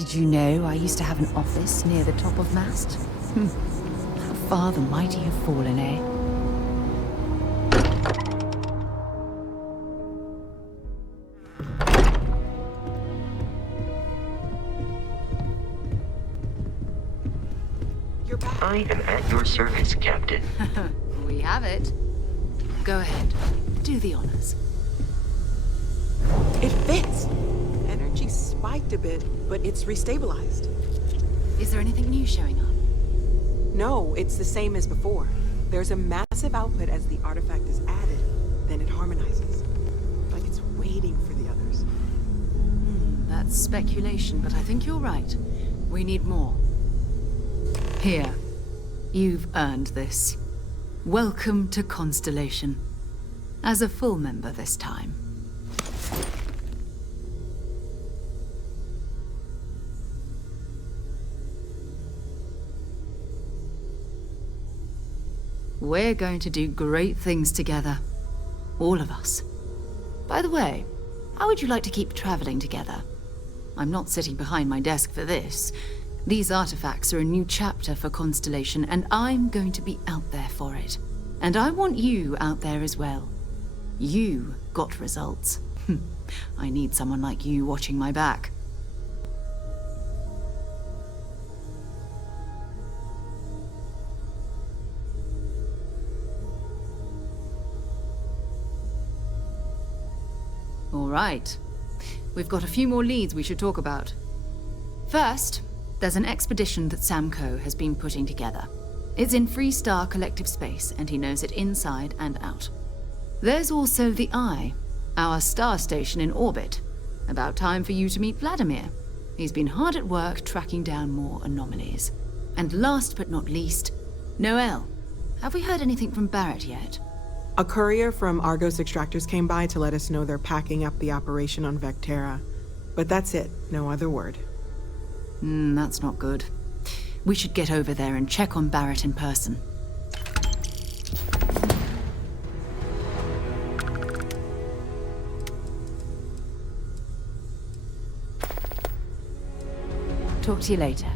Did you know I used to have an office near the top of Mast? How far the mighty have fallen, eh? I am at your service, Captain. We have it. Go ahead. Do the honors. It fits! Energy spiked a bit, but it's restabilized. Is there anything new showing up? No, it's the same as before. There's a massive output as the artifact is added, then it harmonizes. Like it's waiting for the others. That's speculation, but I think you're right. We need more. Here. You've earned this. Welcome to Constellation. As a full member this time. We're going to do great things together. All of us. By the way, how would you like to keep traveling together? I'm not sitting behind my desk for this. These artifacts are a new chapter for Constellation, and I'm going to be out there for it. And I want you out there as well. You got results. I need someone like you watching my back. All right. We've got a few more leads we should talk about. First, there's an expedition that Samco has been putting together. It's in Freestar Collective Space, and he knows it inside and out. There's also the Eye, our star station in orbit. About time for you to meet Vladimir. He's been hard at work tracking down more anomalies. And last but not least, Noel. Have we heard anything from Barrett yet? A courier from Argos Extractors came by to let us know they're packing up the operation on Vectera. But that's it, no other word. That's not good. We should get over there and check on Barrett in person. Talk to you later.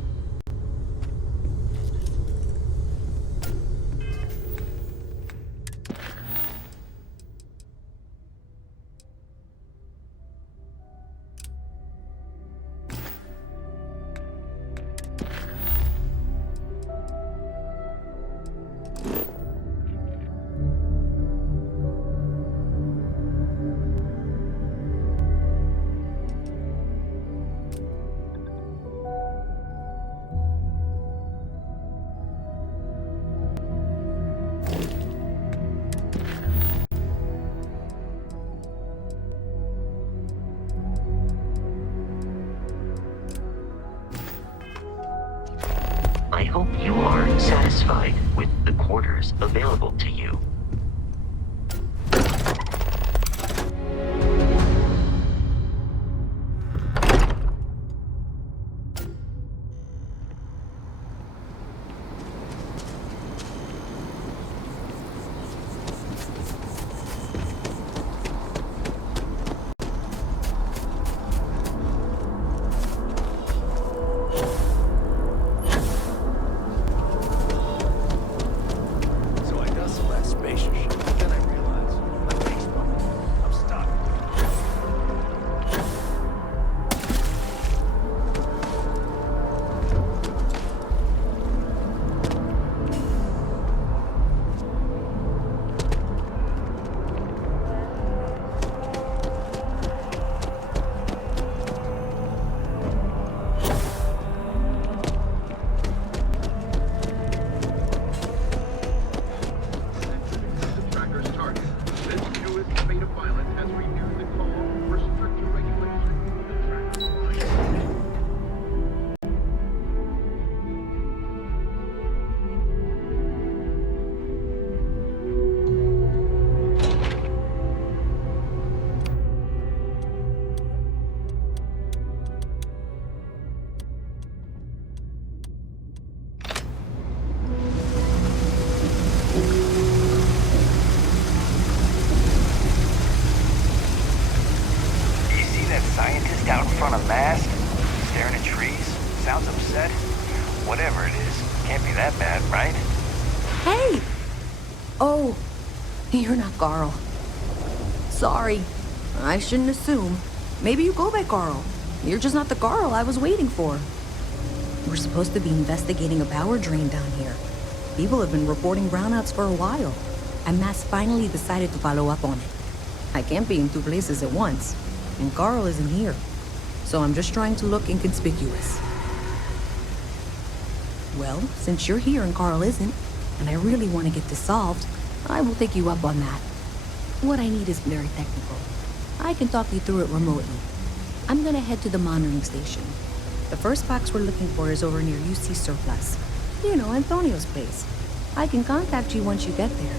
I hope you are satisfied with the quarters available to you. trees? Sounds upset? Whatever it is, can't be that bad, right? Hey! Oh, you're not Carl. Sorry. I shouldn't assume. Maybe you go by Carl. You're just not the Carl I was waiting for. We're supposed to be investigating a power drain down here. People have been reporting brownouts for a while, and Mass finally decided to follow up on it. I can't be in two places at once, and Carl isn't here. So I'm just trying to look inconspicuous. Well, since you're here and Carl isn't, and I really want to get this solved, I will take you up on that. What I need is very technical. I can talk you through it remotely. I'm gonna head to the monitoring station. The first box we're looking for is over near UC Surplus. You know, Antonio's place. I can contact you once you get there.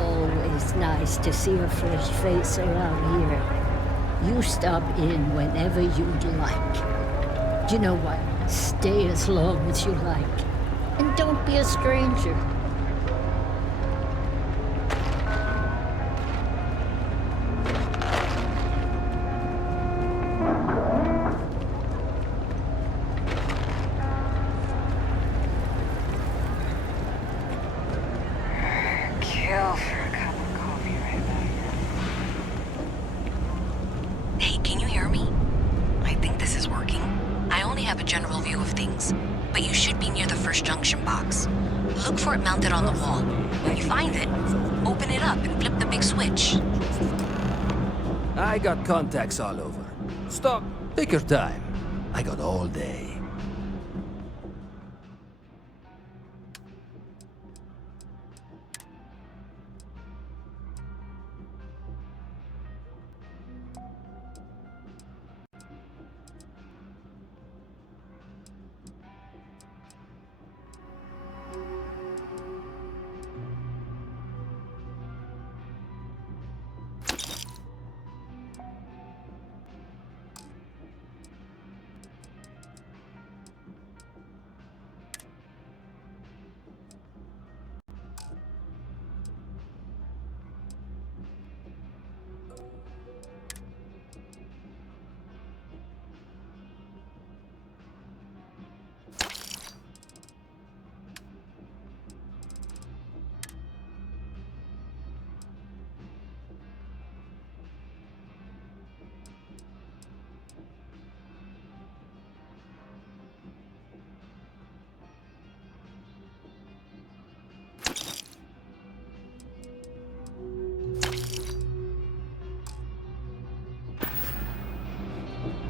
Always nice to see a fresh face around here. You stop in whenever you'd like. You know what? Stay as long as you like. And don't be a stranger. Kill for a cup of coffee right now. Hey, can you hear me? I think this is working. I only have a general view of things, but you should be near the first junction box. Look for it mounted on the wall. When you find it, open it up and flip the big switch. I got contacts all over. Stop. Take your time. I got all day.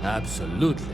Absolutely.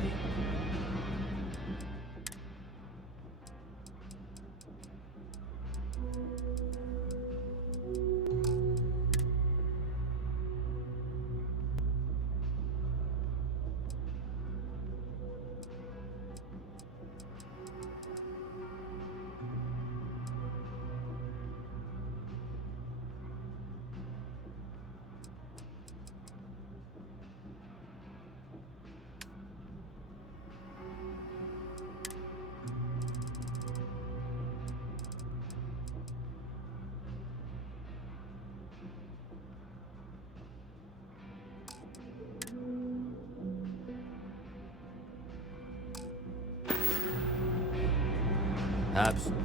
Absolutely.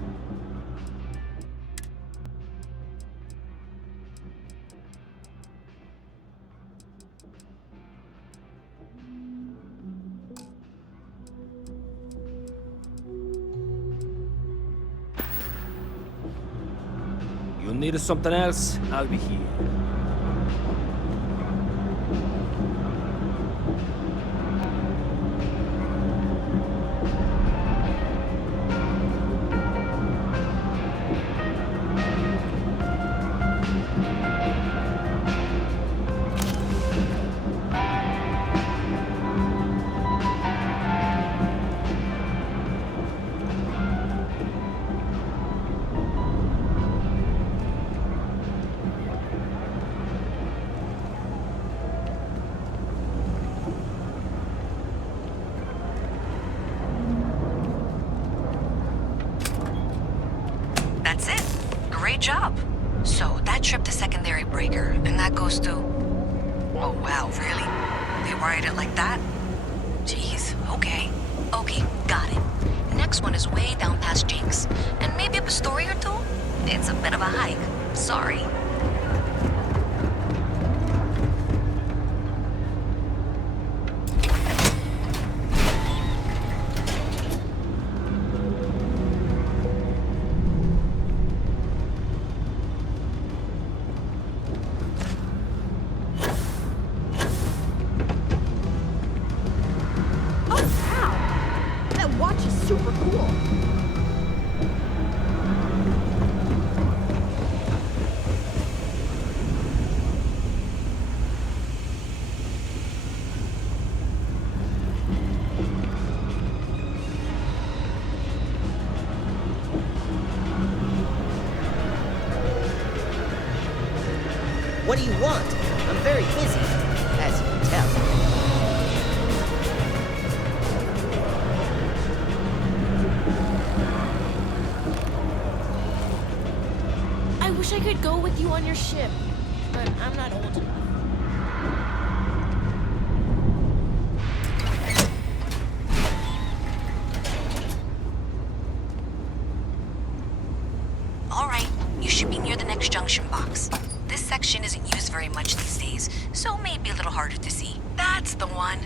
You need something else? I'll be here. Great job. So that tripped the secondary breaker, and that goes to... Oh, wow, really? They wired it like that? Jeez, okay. Okay, got it. Next one is way down past Jake's, and maybe up a story or two? It's a bit of a hike. Sorry. What do you want? I'm very busy, as you can tell. I wish I could go with you on your ship, but I'm not old enough. All right, you should be near the next junction box. This section isn't used very much these days, so maybe a little harder to see. That's the one.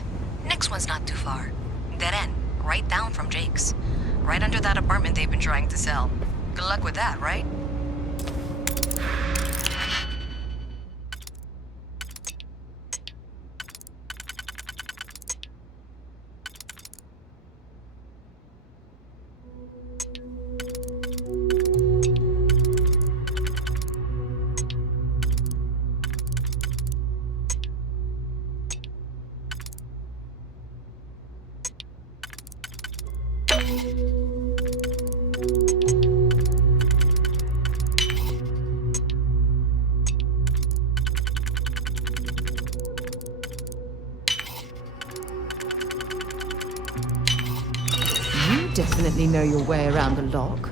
Next one's not too far. Dead end, right down from Jake's. Right under that apartment they've been trying to sell. Good luck with that, right? You definitely know your way around the lock.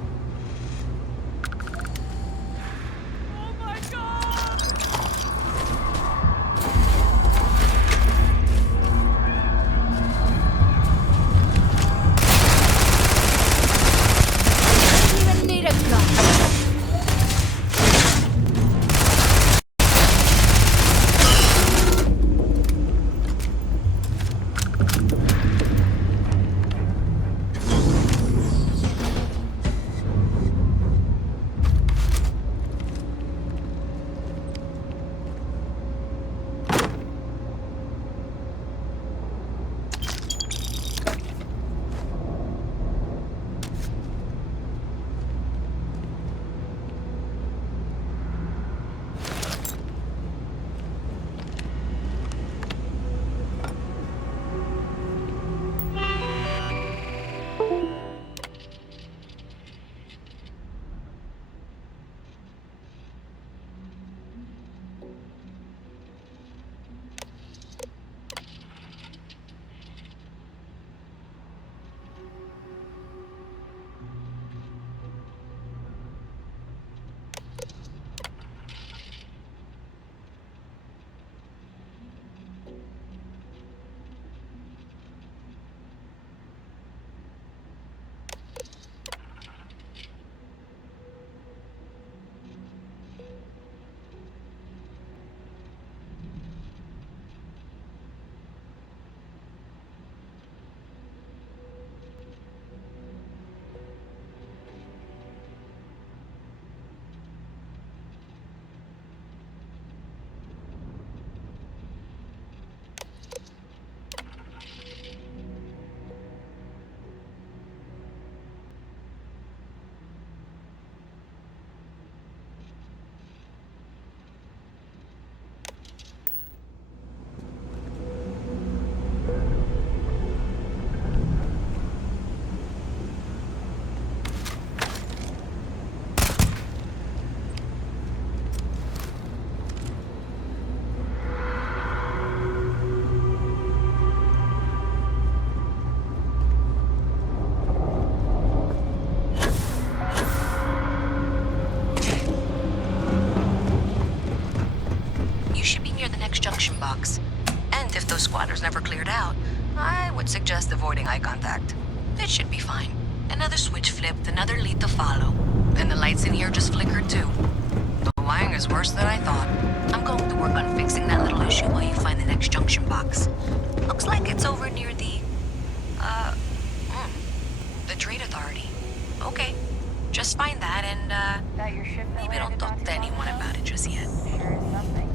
box. And if those squatters never cleared out, I would suggest avoiding eye contact. It should be fine. Another switch flipped, another lead to follow. And the lights in here just flickered too. The wiring is worse than I thought. I'm going to work on fixing that little issue while you find the next junction box. Looks like it's over near the Trade Authority. Okay. Just find that and, That your ship that maybe don't landed talk not to too long anyone ago? about it just yet. Sure is something.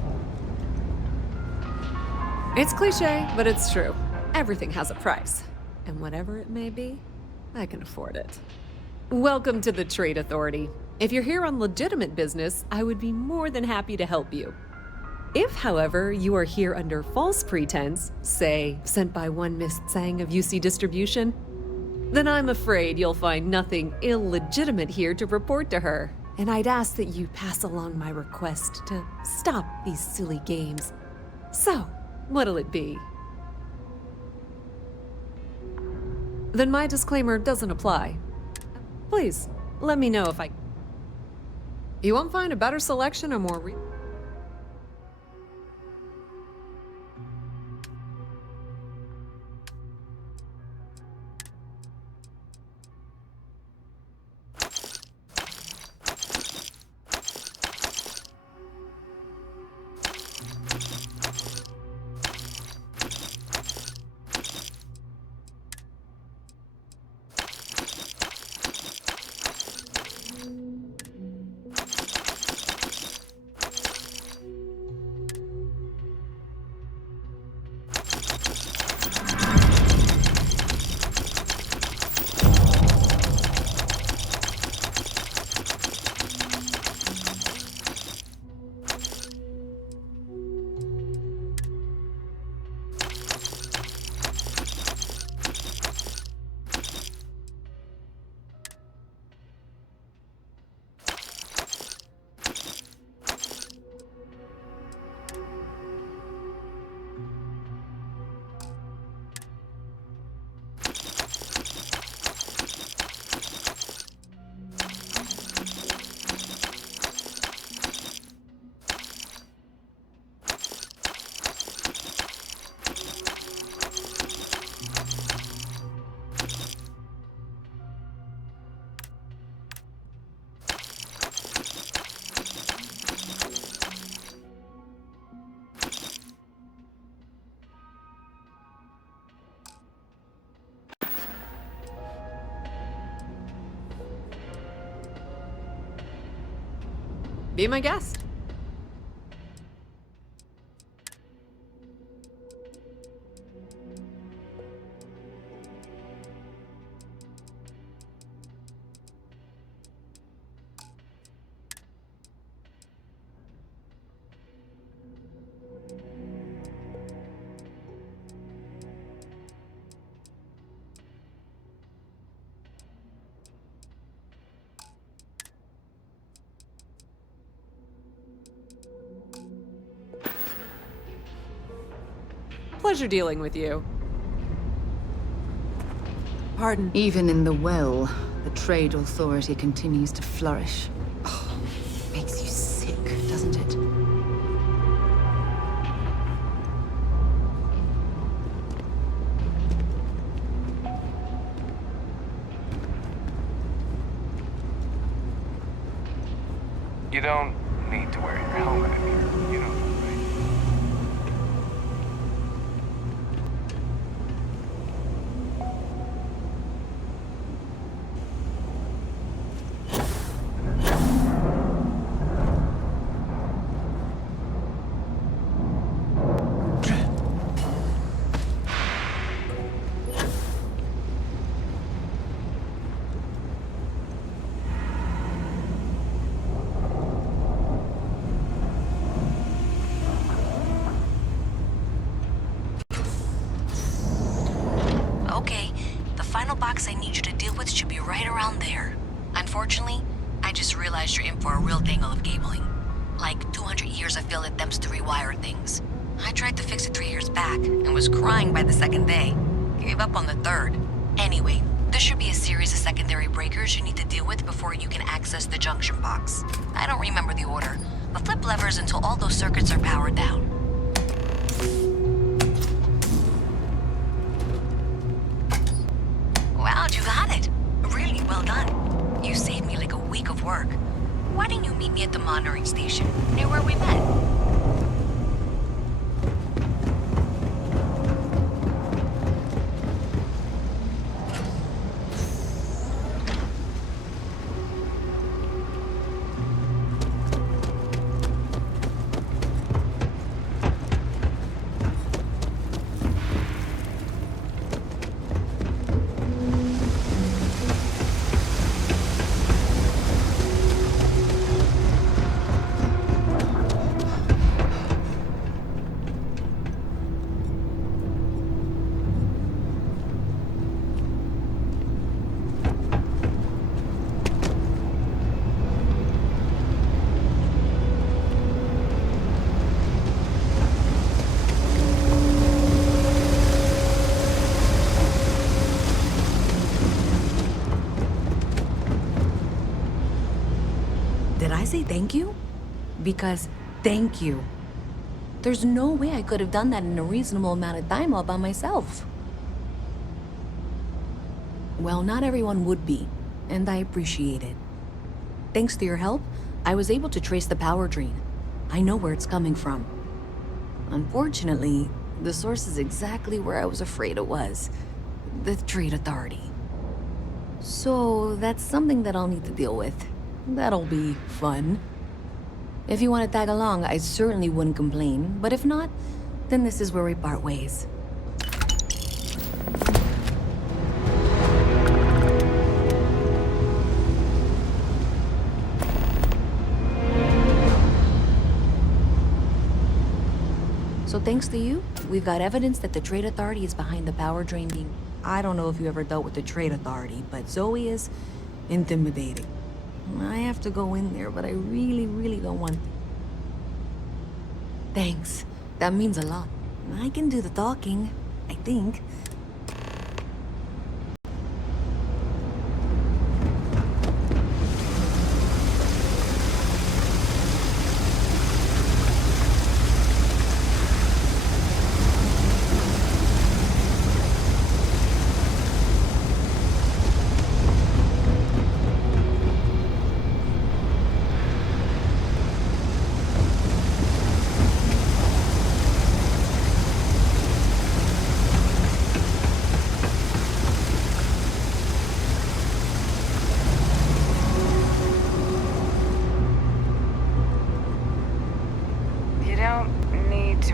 It's cliche, but it's true. Everything has a price. And whatever it may be, I can afford it. Welcome to the Trade Authority. If you're here on legitimate business, I would be more than happy to help you. If, however, you are here under false pretense, say, sent by one Miss Tsang of UC Distribution, then I'm afraid you'll find nothing illegitimate here to report to her. And I'd ask that you pass along my request to stop these silly games. So, what'll it be? Then my disclaimer doesn't apply. Please, let me know if I... You won't find a better selection or more Be my guest. Pleasure dealing with you. Pardon. Even in the well, the Trade Authority continues to flourish. Oh, makes you sick, doesn't it? You don't need to wear your helmet in here. You know that, right? Okay, the final box I need you to deal with should be right around there. Unfortunately, I just realized you're in for a real tangle of cabling. Like 200 years of field attempts to rewire things. I tried to fix it 3 years back and was crying by the second day. Gave up on the third. Anyway, there should be a series of secondary breakers you need to deal with before you can access the junction box. I don't remember the order, but flip levers until all those circuits are powered down. meet me at the monitoring station, near where we met. Did I say thank you? Because thank you. There's no way I could have done that in a reasonable amount of time all by myself. Well, not everyone would be, and I appreciate it. Thanks to your help, I was able to trace the power drain. I know where it's coming from. Unfortunately, the source is exactly where I was afraid it was. The Trade Authority. So that's something that I'll need to deal with. That'll be fun. If you want to tag along, I certainly wouldn't complain, but if not, then this is where we part ways. So thanks to you, we've got evidence that the Trade Authority is behind the power drain being... I don't know if you ever dealt with the Trade Authority, but Zoe is intimidating. I have to go in there, but I really don't want to. Thanks. That means a lot. I can do the talking, I think.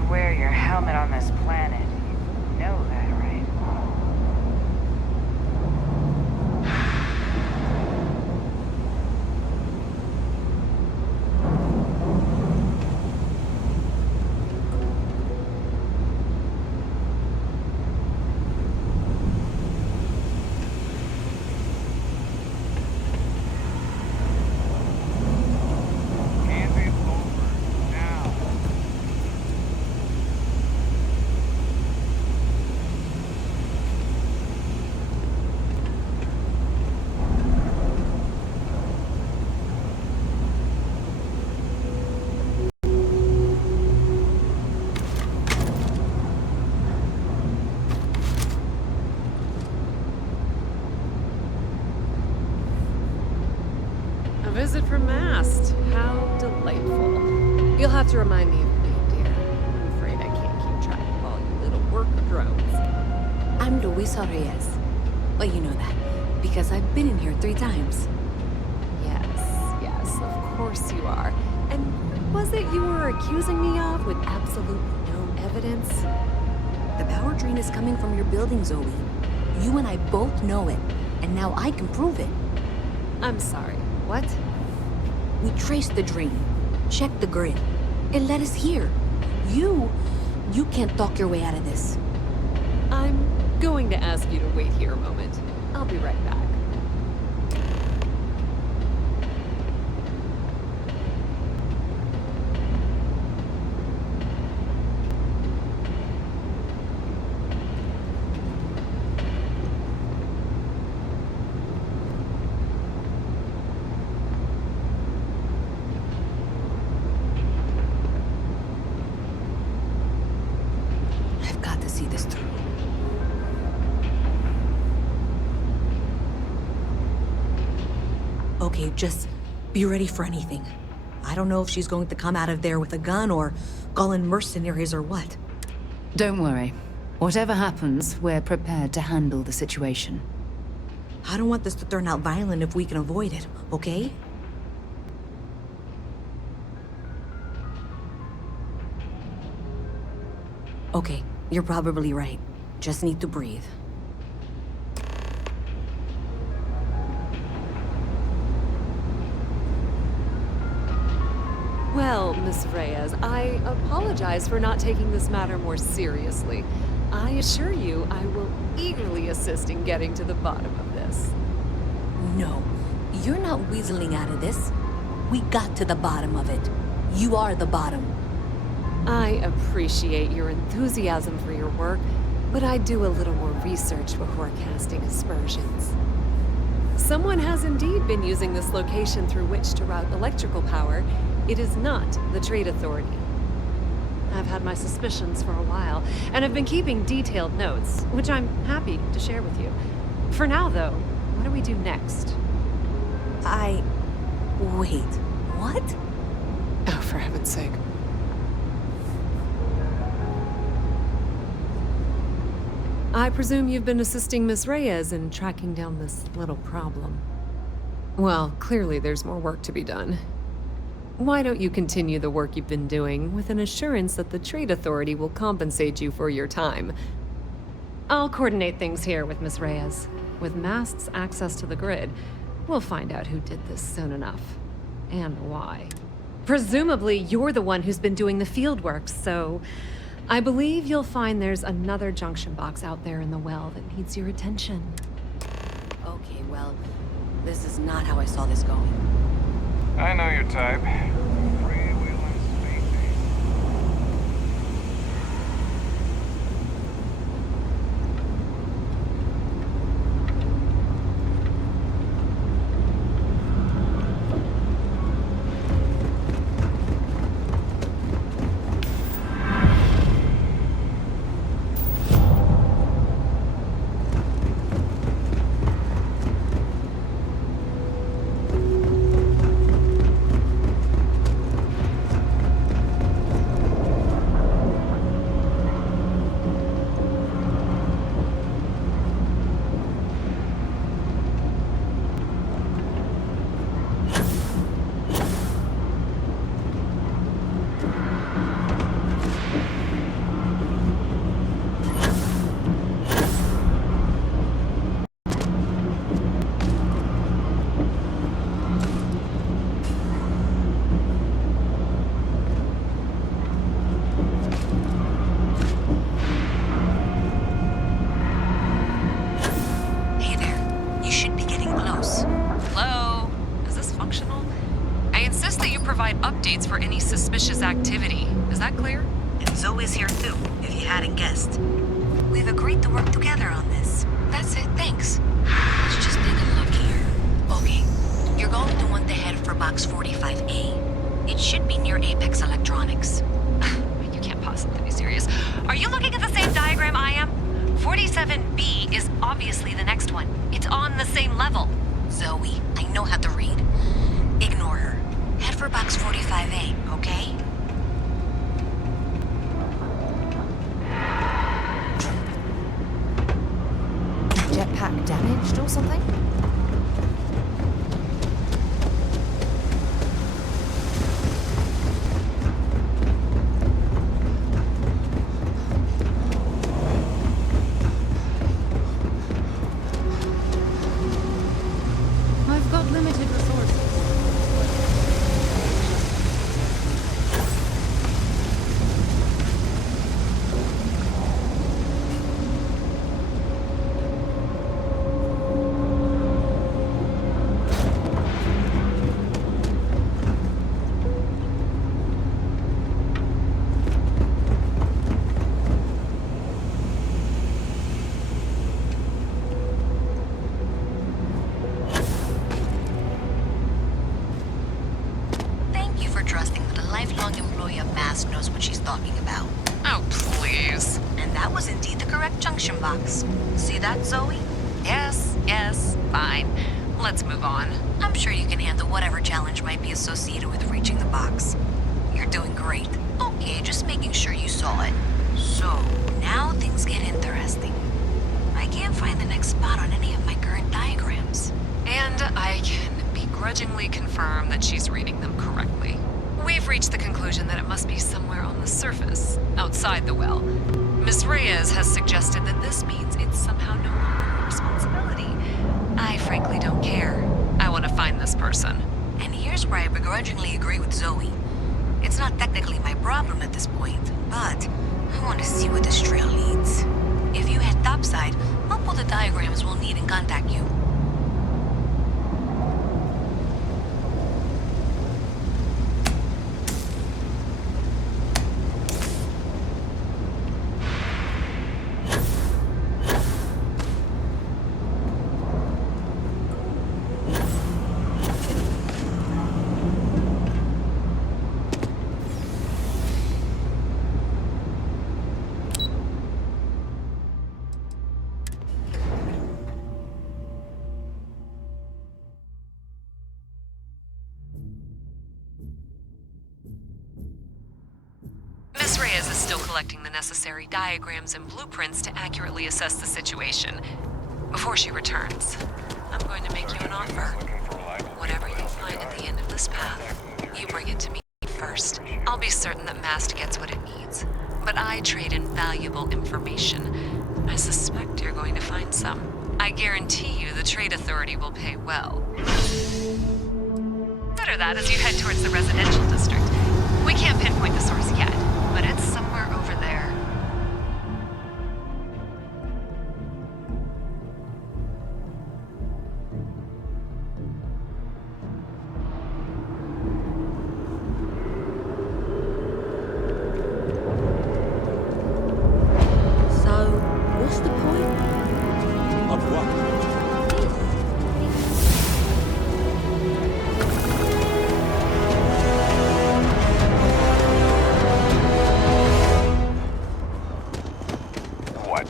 Wear your helmet on this planet. You know that, right? Visit from Mast. How delightful. You'll have to remind me of your name, dear. I'm afraid I can't keep track of all you little work drones. I'm Luisa Reyes. Well, you know that, because I've been in here 3 times. Yes, of course you are. And what was it you were accusing me of with absolutely no evidence? The power drain is coming from your building, Zoe. You and I both know it, and now I can prove it. I'm sorry, what? We traced the drain, checked the grid. It led us here. You can't talk your way out of this. I'm going to ask you to wait here a moment. I'll be right back. Okay, just be ready for anything. I don't know if she's going to come out of there with a gun or call in mercenaries or what. Don't worry. Whatever happens, we're prepared to handle the situation. I don't want this to turn out violent if we can avoid it, okay? Okay, you're probably right. Just need to breathe. Well, Miss Reyes, I apologize for not taking this matter more seriously. I assure you I will eagerly assist in getting to the bottom of this. No, you're not weaseling out of this. We got to the bottom of it. You are the bottom. I appreciate your enthusiasm for your work, but I'd do a little more research before casting aspersions. Someone has indeed been using this location through which to route electrical power. It is not the Trade Authority. I've had my suspicions for a while, and have been keeping detailed notes, which I'm happy to share with you. For now, though, what do we do next? Wait, what? Oh, for heaven's sake. I presume you've been assisting Miss Reyes in tracking down this little problem. Well, clearly there's more work to be done. Why don't you continue the work you've been doing with an assurance that the Trade Authority will compensate you for your time? I'll coordinate things here with Miss Reyes. With Mast's access to the grid, we'll find out who did this soon enough. And why. Presumably, you're the one who's been doing the field work, so I believe you'll find there's another junction box out there in the well that needs your attention. Okay, well, this is not how I saw this going. I know your type. Freewheeling species. updates for any suspicious activity. Is that clear? And Zoe's here too, if you hadn't guessed. We've agreed to work together on this. That's it, thanks. Let's just take a look here. Okay, you're going to want to head for box 45A. It should be near Apex Electronics. You can't possibly be serious. Are you looking at the same diagram I am? 47B is obviously the next one. It's on the same level. Zoe, I know how to read. Ignore her. Head for box 45A, okay? Jetpack damaged or something? I've got limited resources. Trusting that a lifelong employee of Mass knows what she's talking about. Oh, please. And that was indeed the correct junction box. See that, Zoe? Yes, fine. let's move on. I'm sure you can handle whatever challenge might be associated with reaching the box. You're doing great. Okay, just making sure you saw it. So, now things get interesting. I can't find the next spot on any of my current diagrams. And I can begrudgingly confirm that she's reading them correctly. We've reached the conclusion that it must be somewhere on the surface, outside the well. Miss Reyes has suggested that this means it's somehow no longer her responsibility. I frankly don't care. I want to find this person. And here's where I begrudgingly agree with Zoe. It's not technically my problem at this point, but I want to see where this trail leads. If you head topside, I'll pull the diagrams we'll need and contact you. Miss Reyes is still collecting the necessary diagrams and blueprints to accurately assess the situation. Before she returns, I'm going to make you an offer. Whatever you find at the end of this path, you bring it to me first. I'll be certain that Mast gets what it needs, but I trade in valuable information. I suspect you're going to find some. I guarantee you the Trade Authority will pay well. Consider that as you head towards the residential district. We can't pinpoint the source yet, but it's somewhere over there. So, what's the point? Of what? What?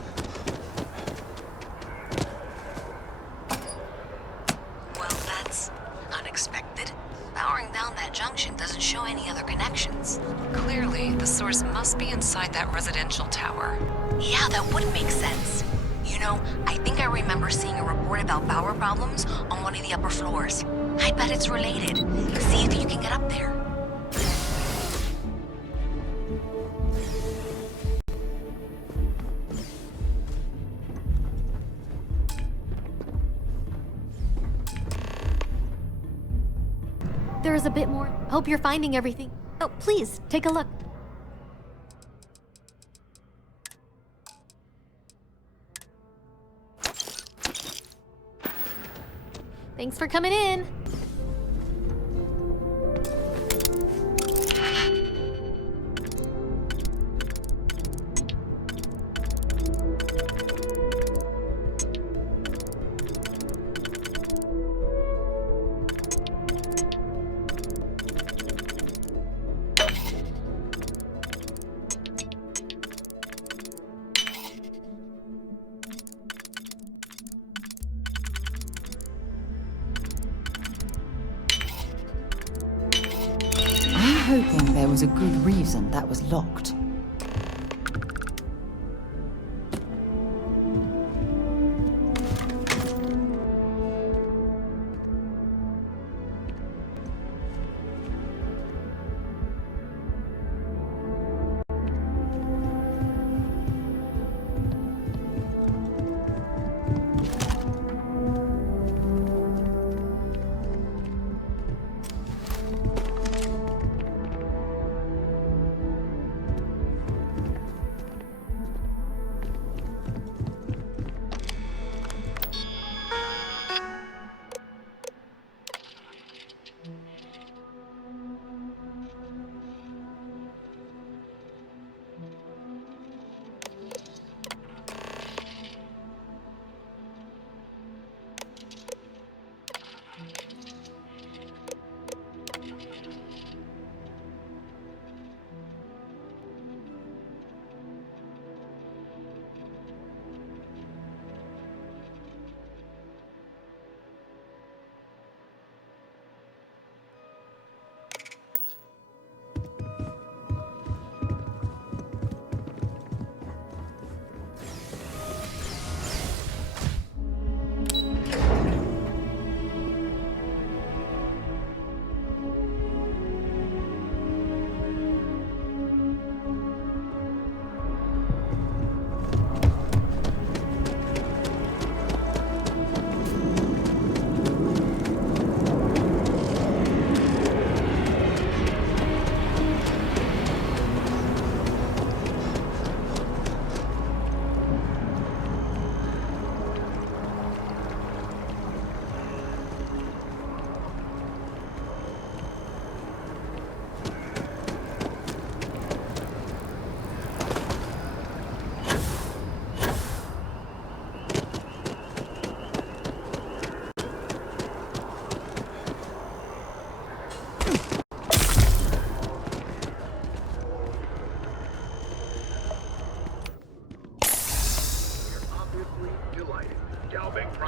Well, that's unexpected. Powering down that junction doesn't show any other connections. Clearly, the source must be inside that residential tower. Yeah, that would make sense. You know, I think I remember seeing a report about power problems on one of the upper floors. I bet it's related. See if you can get up there. There is a bit more. Hope you're finding everything. Oh, please, take a look. Thanks for coming in. I'm hoping there was a good reason that was locked.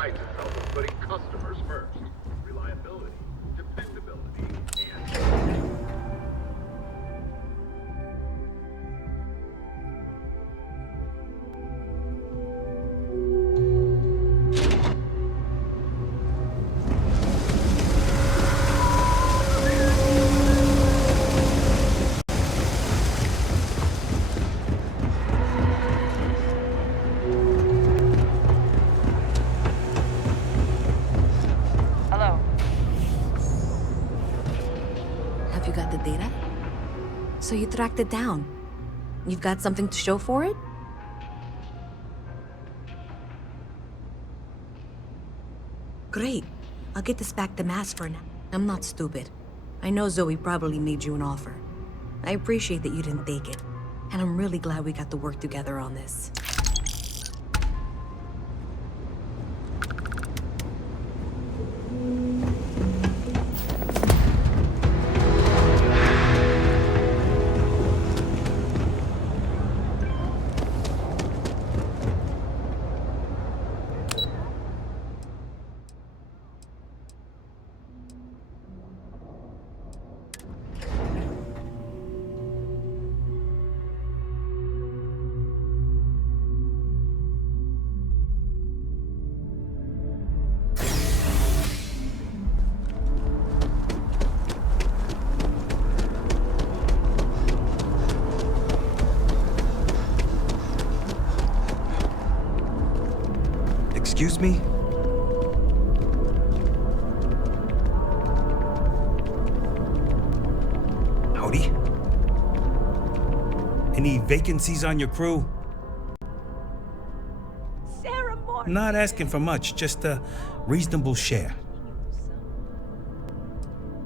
prides itself on putting customers first. Reliability, dependability, and... Hello. Have you got the data? So you tracked it down. You've got something to show for it? Great. I'll get this back to Mass for now. I'm not stupid. I know Zoe probably made you an offer. I appreciate that you didn't take it. And I'm really glad we got to work together on this. Excuse me? Howdy? Any vacancies on your crew? I'm not asking for much, just a reasonable share.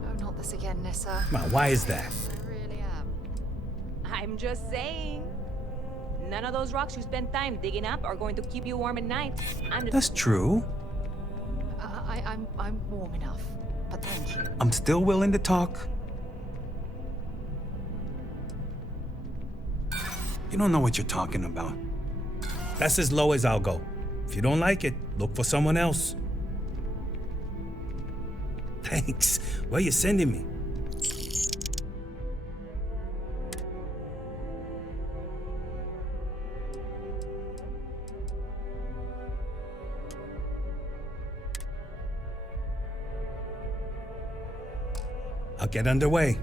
Oh, not this again, Nissa. Come on, why is that? I really am. I'm just saying. None of those rocks you spend time digging up are going to keep you warm at night. That's true. I'm warm enough, but thank you. I'm still willing to talk. You don't know what you're talking about. That's as low as I'll go. If you don't like it, look for someone else. Thanks. Where you sending me? I'll get underway.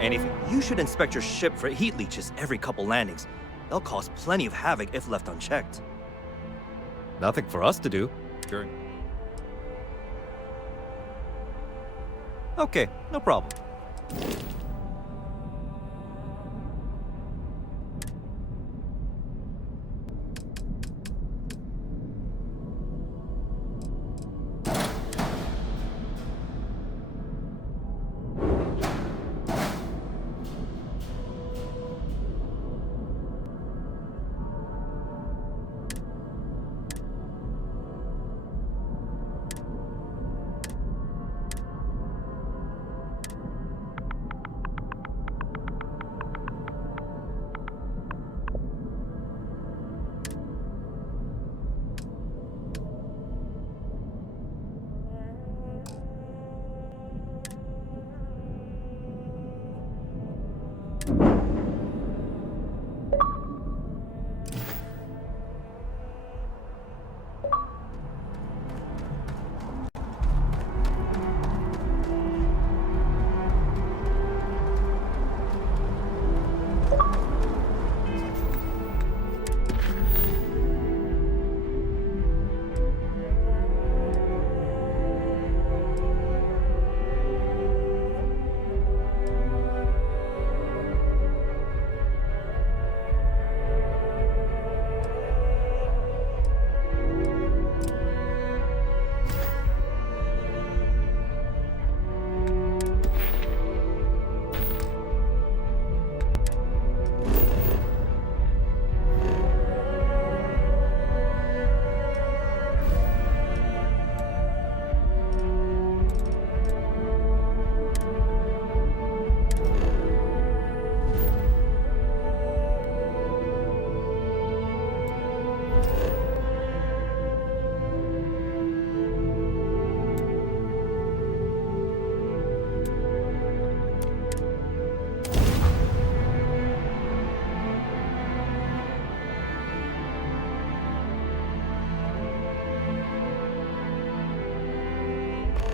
Anything. You should inspect your ship for heat leeches every couple landings. They'll cause plenty of havoc if left unchecked. Nothing for us to do. During. Okay, no problem.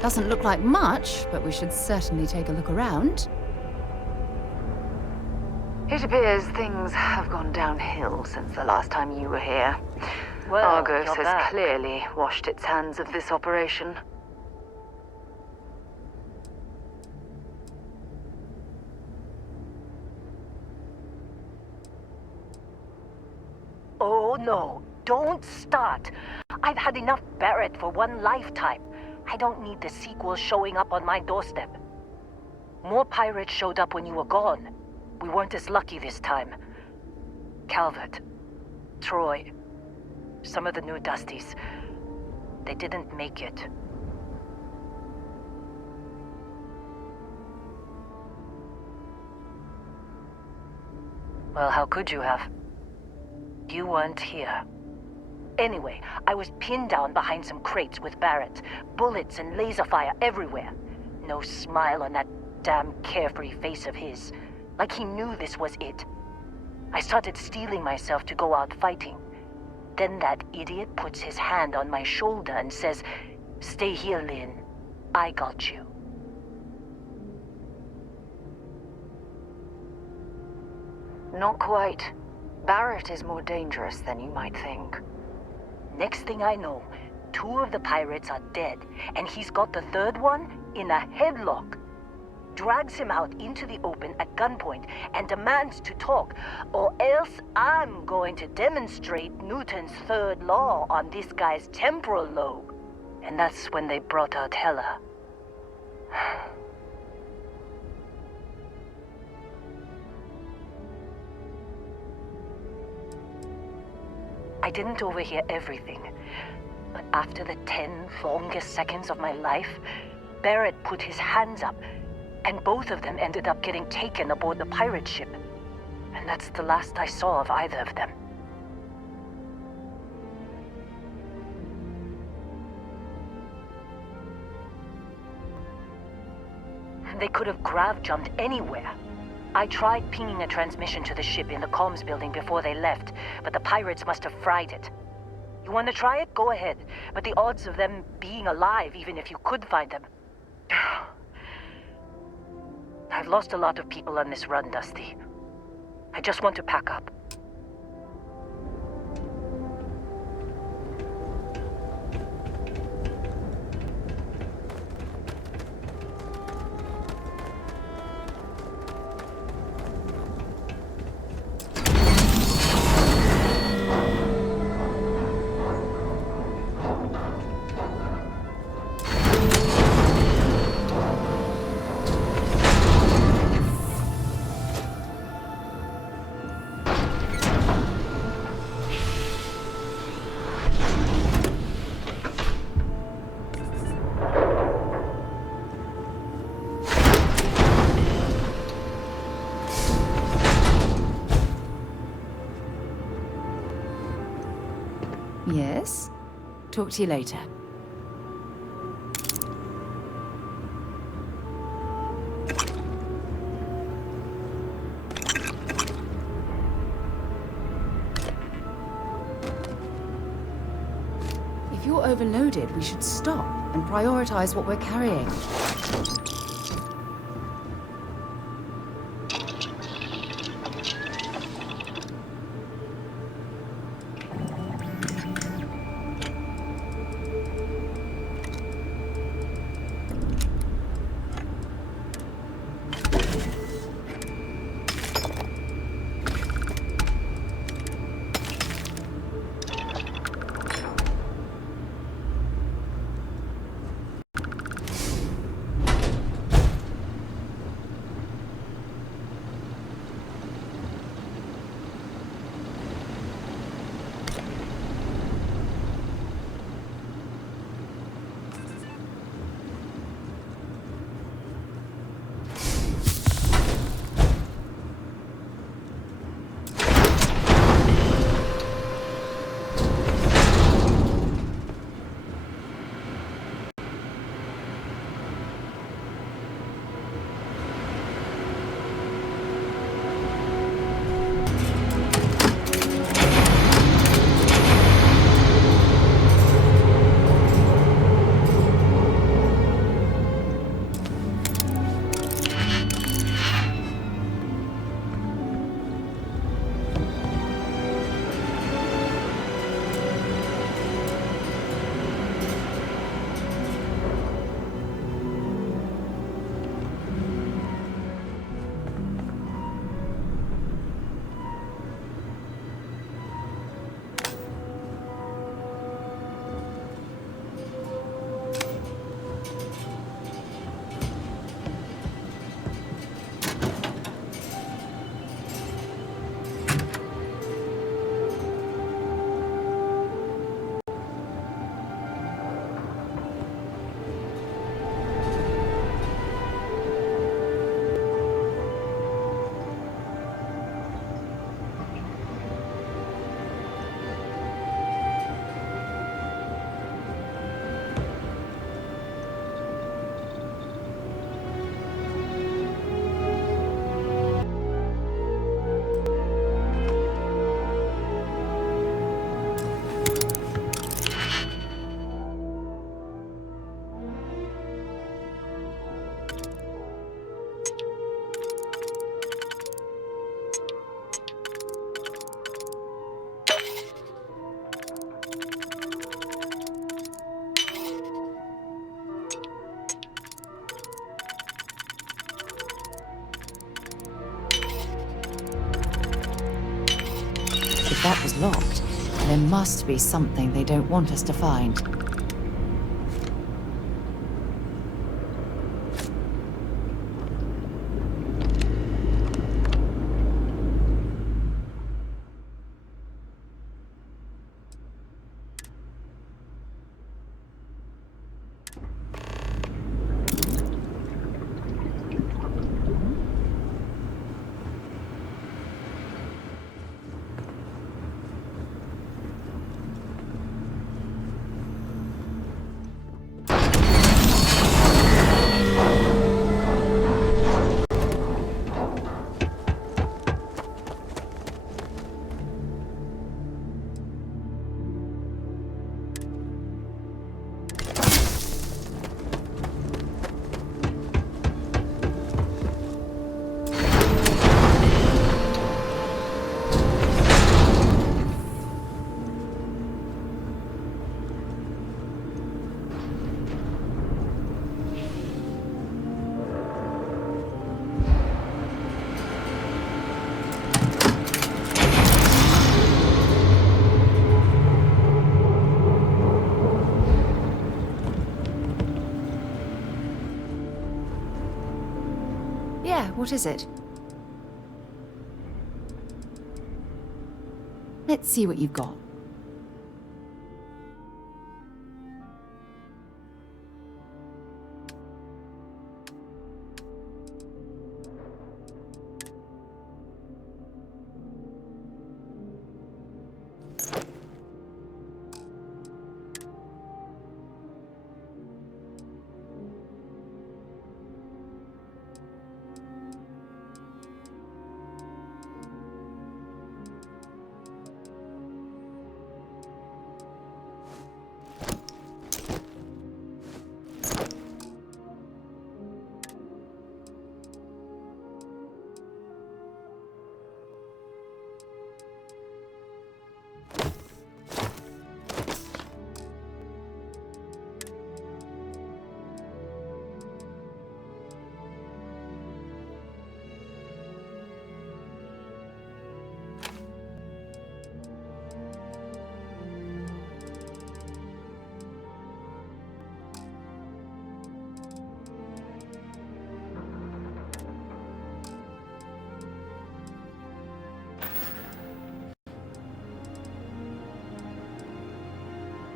Doesn't look like much, but we should certainly take a look around. It appears things have gone downhill since the last time you were here. Well, Argos you're has back. clearly washed its hands of this operation. Oh no, don't start. I've had enough Barrett for one lifetime. I don't need the sequel showing up on my doorstep. More pirates showed up when you were gone. We weren't as lucky this time. Calvert, Troy, some of the new Dusties, they didn't make it. Well, how could you have? You weren't here. Anyway, I was pinned down behind some crates with Barrett. Bullets and laser fire everywhere. No smile on that damn carefree face of his. Like he knew this was it. I started steeling myself to go out fighting. Then that idiot puts his hand on my shoulder and says, "Stay here, Lynn. I got you." Not quite. Barrett is more dangerous than you might think. Next thing I know, 2 of the pirates are dead, and he's got the 3rd one in a headlock. Drags him out into the open at gunpoint and demands to talk, or else I'm going to demonstrate Newton's 3rd law on this guy's temporal lobe. And that's when they brought out Hela. I didn't overhear everything, but after the 10 longest seconds of my life, Barrett put his hands up, and both of them ended up getting taken aboard the pirate ship. And that's the last I saw of either of them. They could have grav-jumped anywhere. I tried pinging a transmission to the ship in the comms building before they left, but the pirates must have fried it. You want to try it? Go ahead. But the odds of them being alive, even if you could find them... I've lost a lot of people on this run, Dusty. I just want to pack up. Yes? Talk to you later. If you're overloaded, we should stop and prioritize what we're carrying. That was locked. There must be something they don't want us to find. Yeah, what is it? Let's see what you've got.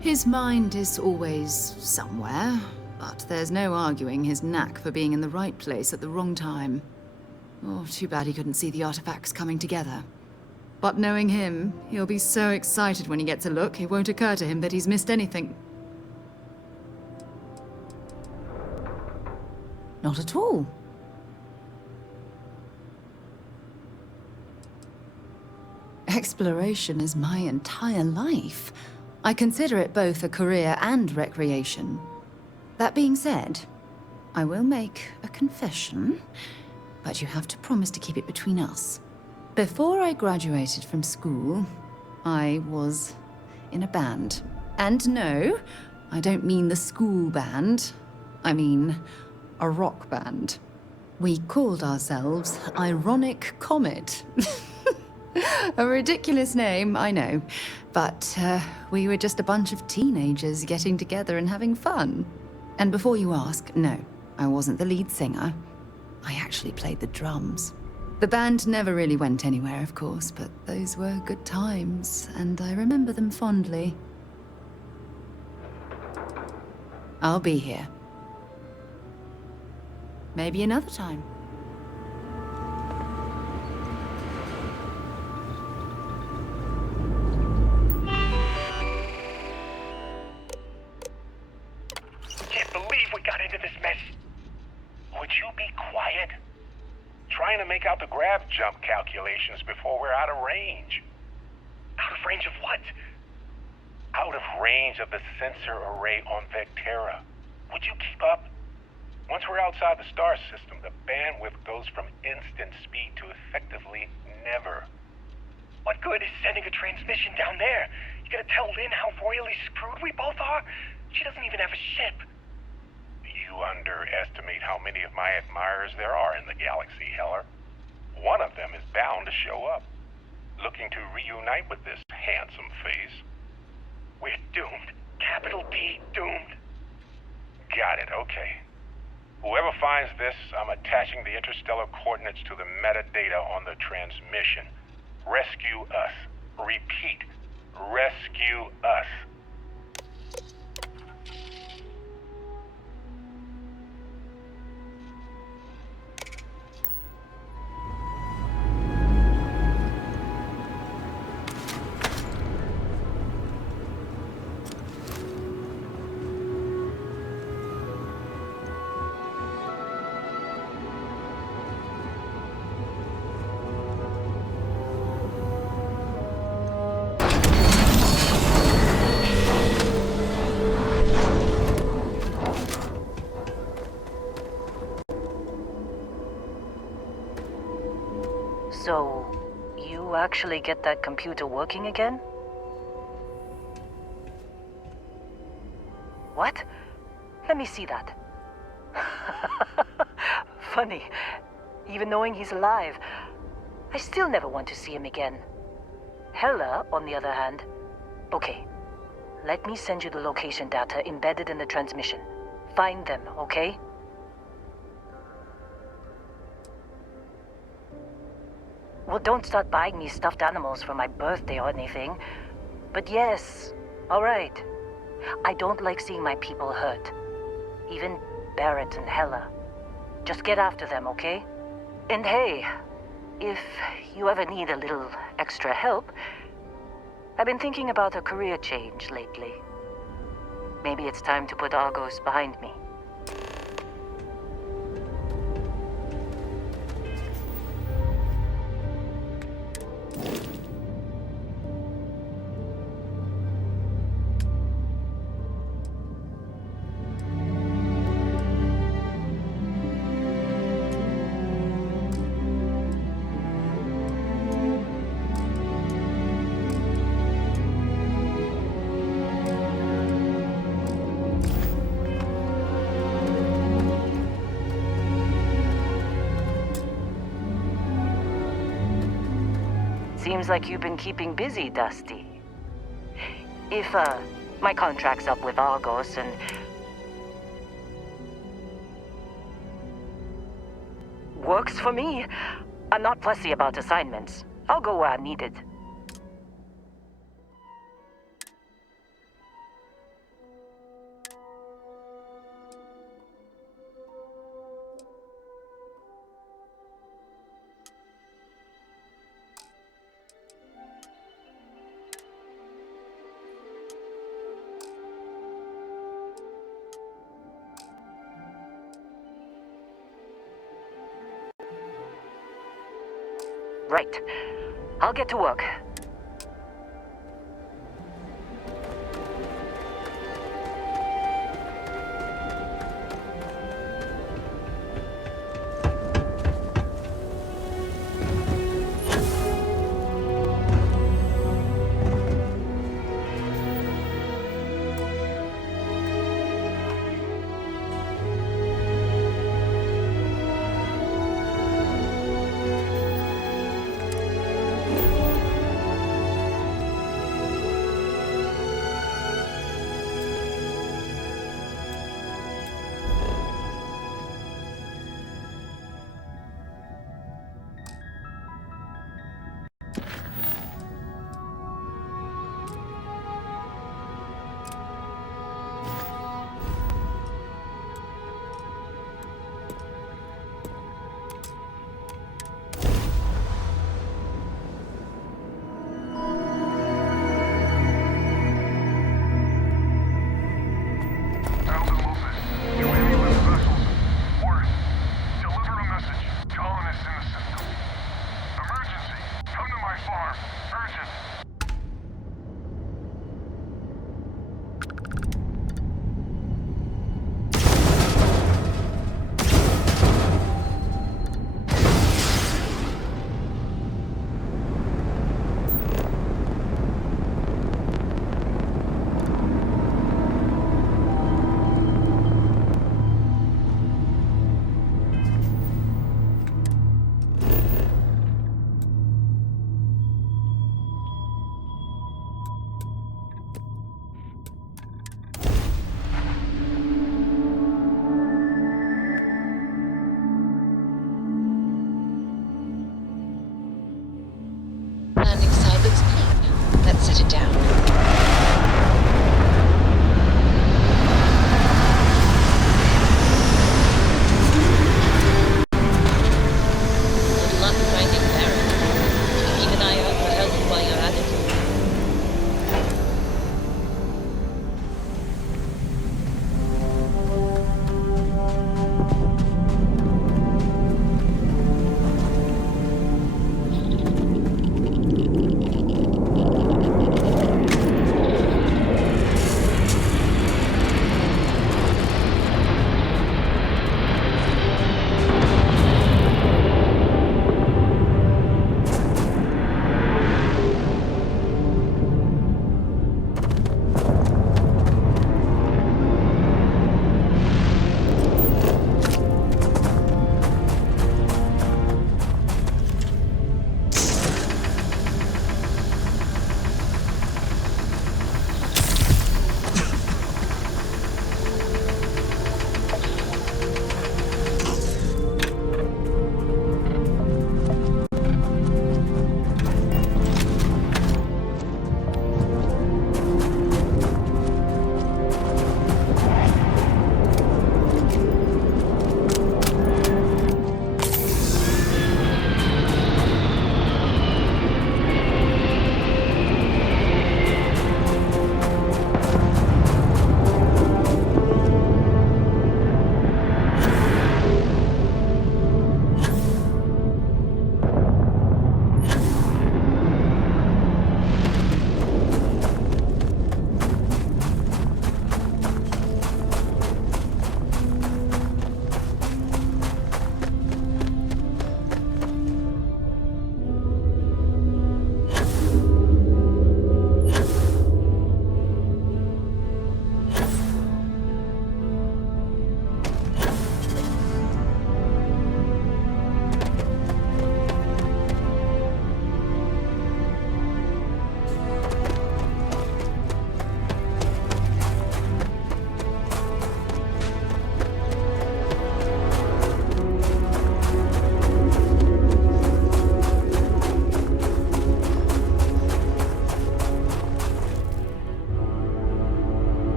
His mind is always somewhere, but there's no arguing his knack for being in the right place at the wrong time. Oh, too bad he couldn't see the artifacts coming together. But knowing him, he'll be so excited when he gets a look, it won't occur to him that he's missed anything. Not at all. Exploration is my entire life. I consider it both a career and recreation. That being said, I will make a confession, but you have to promise to keep it between us. Before I graduated from school, I was in a band. And no, I don't mean the school band. I mean a rock band. We called ourselves Ironic Comet. A ridiculous name, I know. But we were just a bunch of teenagers getting together and having fun. And before you ask, no, I wasn't the lead singer. I actually played the drums. The band never really went anywhere, of course, but those were good times, and I remember them fondly. I'll be here. Maybe another time. Can't believe we got into this mess. Would you be quiet? Trying to make out the grav jump calculations before we're out of range. Out of range of what? Out of range of the sensor array on Vectera. Would you keep up? Once we're outside the star system, the bandwidth goes from instant speed to effectively never. What good is sending a transmission down there? You gonna tell Lynn how royally screwed we both are? She doesn't even have a ship. You underestimate how many of my admirers there are in the galaxy, Heller. One of them is bound to show up. looking to reunite with this handsome face. We're doomed. Capital D, doomed. Got it, okay. Whoever finds this, I'm attaching the interstellar coordinates to the metadata on the transmission. Rescue us. Repeat. Rescue us. So, you actually get that computer working again? What? Let me see that. Funny. Even knowing he's alive, I still never want to see him again. Hella, on the other hand. Okay. Let me send you the location data embedded in the transmission. Find them, okay? Well, don't start buying me stuffed animals for my birthday or anything. But yes, all right. I don't like seeing my people hurt. Even Barrett and Hella. Just get after them, okay? And hey, if you ever need a little extra help, I've been thinking about a career change lately. Maybe it's time to put Argos behind me. Seems like you've been keeping busy, Dusty. If, my contract's up with Argos and... Works for me. I'm not fussy about assignments. I'll go where I'm needed. Right. I'll get to work.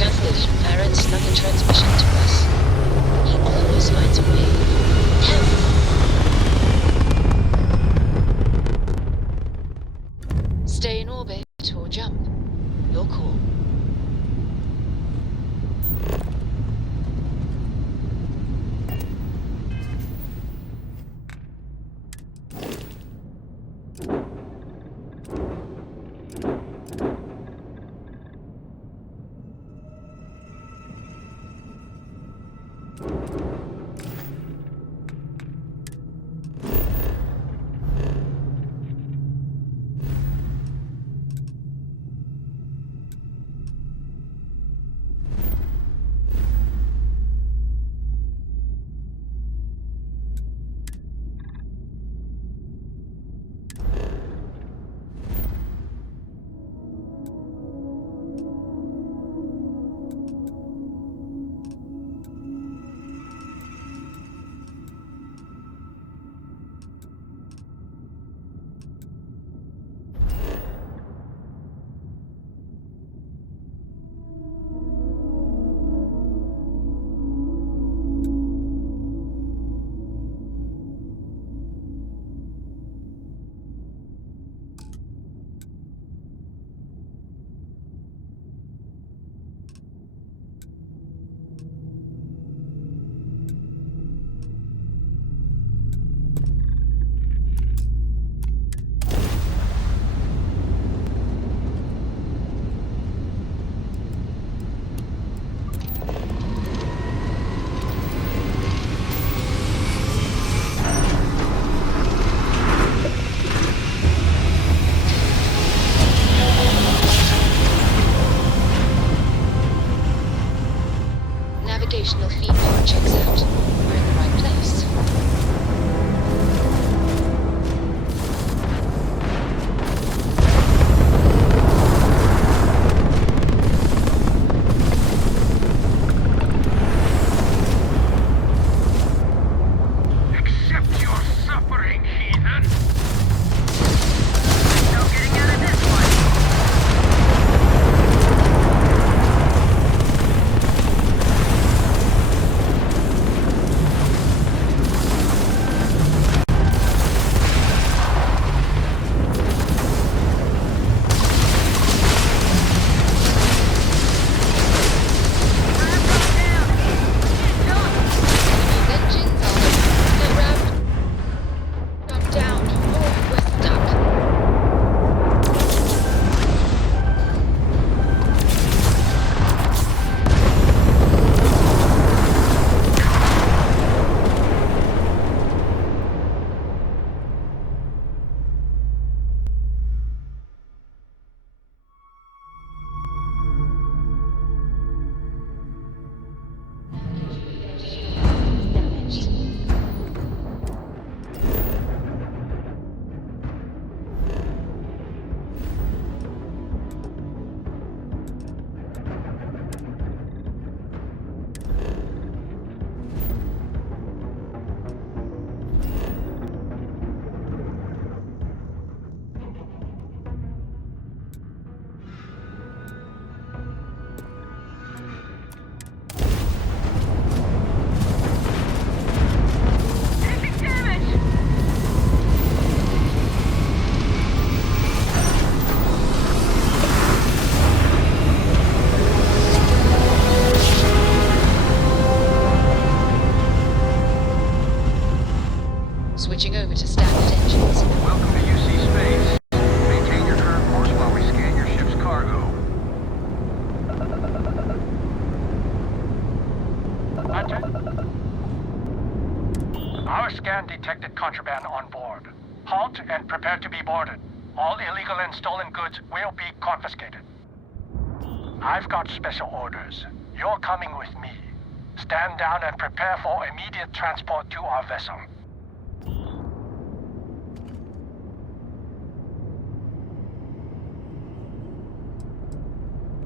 Cancellation. Parrot snuck a transmission to us. He always finds a way. Stay in orbit or jump. Your call. Navigational feedback checks out. We're in the right place. Accept your suffering, heathen! No getting out of this one! Switching over to standard engines. Welcome to UC Space. Maintain your current course while we scan your ship's cargo. Our scan detected contraband on board. Halt and prepare to be boarded. All illegal and stolen goods will be confiscated. I've got special orders. You're coming with me. Stand down and prepare for immediate transport to our vessel.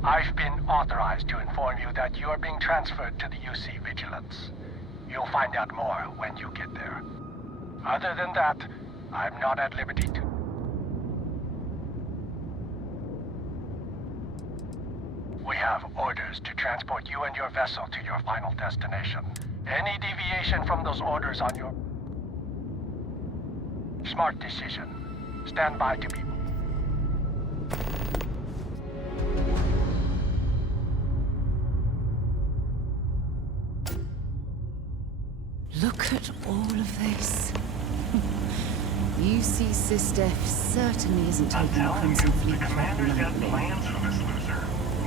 I've been authorized to inform you that you are being transferred to the UC Vigilance. You'll find out more when you get there. Other than that, I'm not at liberty to. We have orders to transport you and your vessel to your final destination. Any deviation from those orders on your... Smart decision. Stand by to be... Look at all of this. UC Sistef certainly isn't taking the Crimson Fleet quite lightly. Plans for this loser.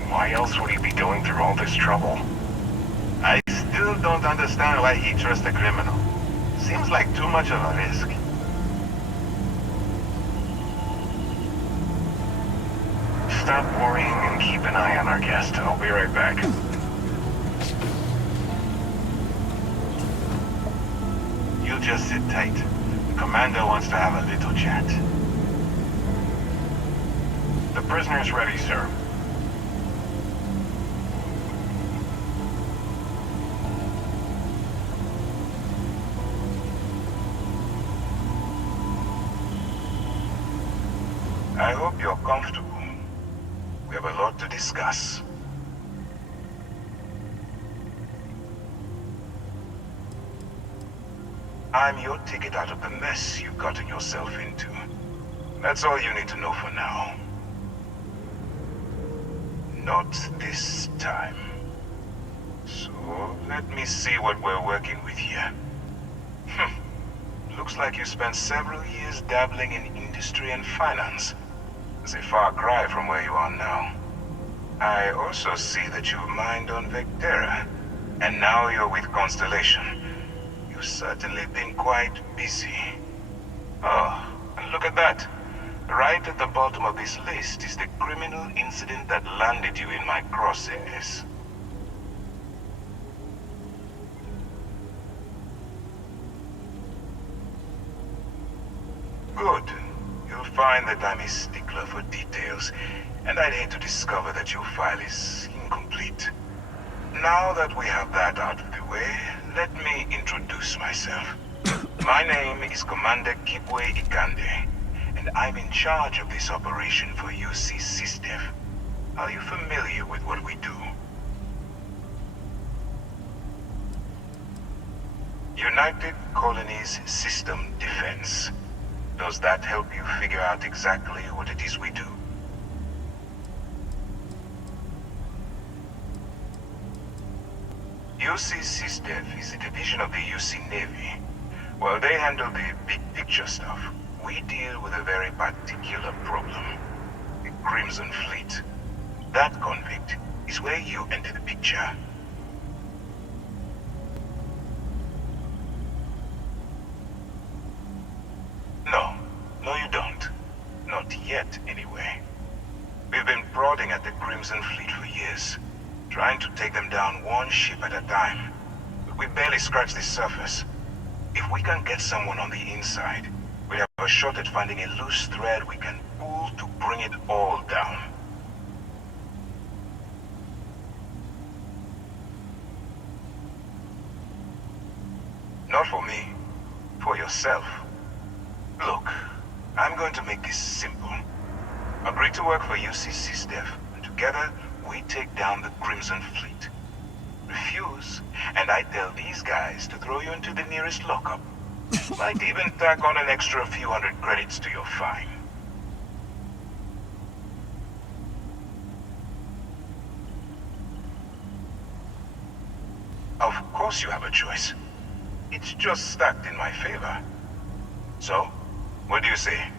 Why else would he be going through all this trouble? I still don't understand why he trusts a criminal. Seems like too much of a risk. Stop worrying and keep an eye on our guest. I'll be right back. You just sit tight. The commander wants to have a little chat. The prisoner's ready, sir. I hope you're comfortable. We have a lot to discuss. I'm your ticket out of the mess you've gotten yourself into. That's all you need to know for now. Not this time. So, let me see what we're working with here. Looks like you spent several years dabbling in industry and finance. It's a far cry from where you are now. I also see that you've mined on Vectera, and now you're with Constellation. You've certainly been quite busy. Oh, and look at that. Right at the bottom of this list is the criminal incident that landed you in my crosshairs. Good. You'll find that I'm a stickler for details, and I'd hate to discover that your file is incomplete. Now that we have that out of the way, let me introduce myself. My name is Commander Kibwe Ikande, and I'm in charge of this operation for UC Sistef. Are you familiar with what we do? United Colonies System Defense. Does that help you figure out exactly what it is we do? UC Sistef is a division of the UC Navy. While they handle the big picture stuff, we deal with a very particular problem. The Crimson Fleet. That convict is where you enter the picture. No, you don't. Not yet, anyway. We've been prodding at the Crimson Fleet for years, trying to take them down one ship at a time. But we barely scratched the surface. If we can get someone on the inside, we have a shot at finding a loose thread we can pull to bring it all down. Not for me. For yourself. Look, I'm going to make this simple. Agree to work for UC Sistef, and together we take down the Crimson Fleet. Refuse, and I tell these guys to throw you into the nearest lockup. Might even tack on an extra few hundred credits to your fine. Of course you have a choice. It's just stacked in my favor. So, what do you say?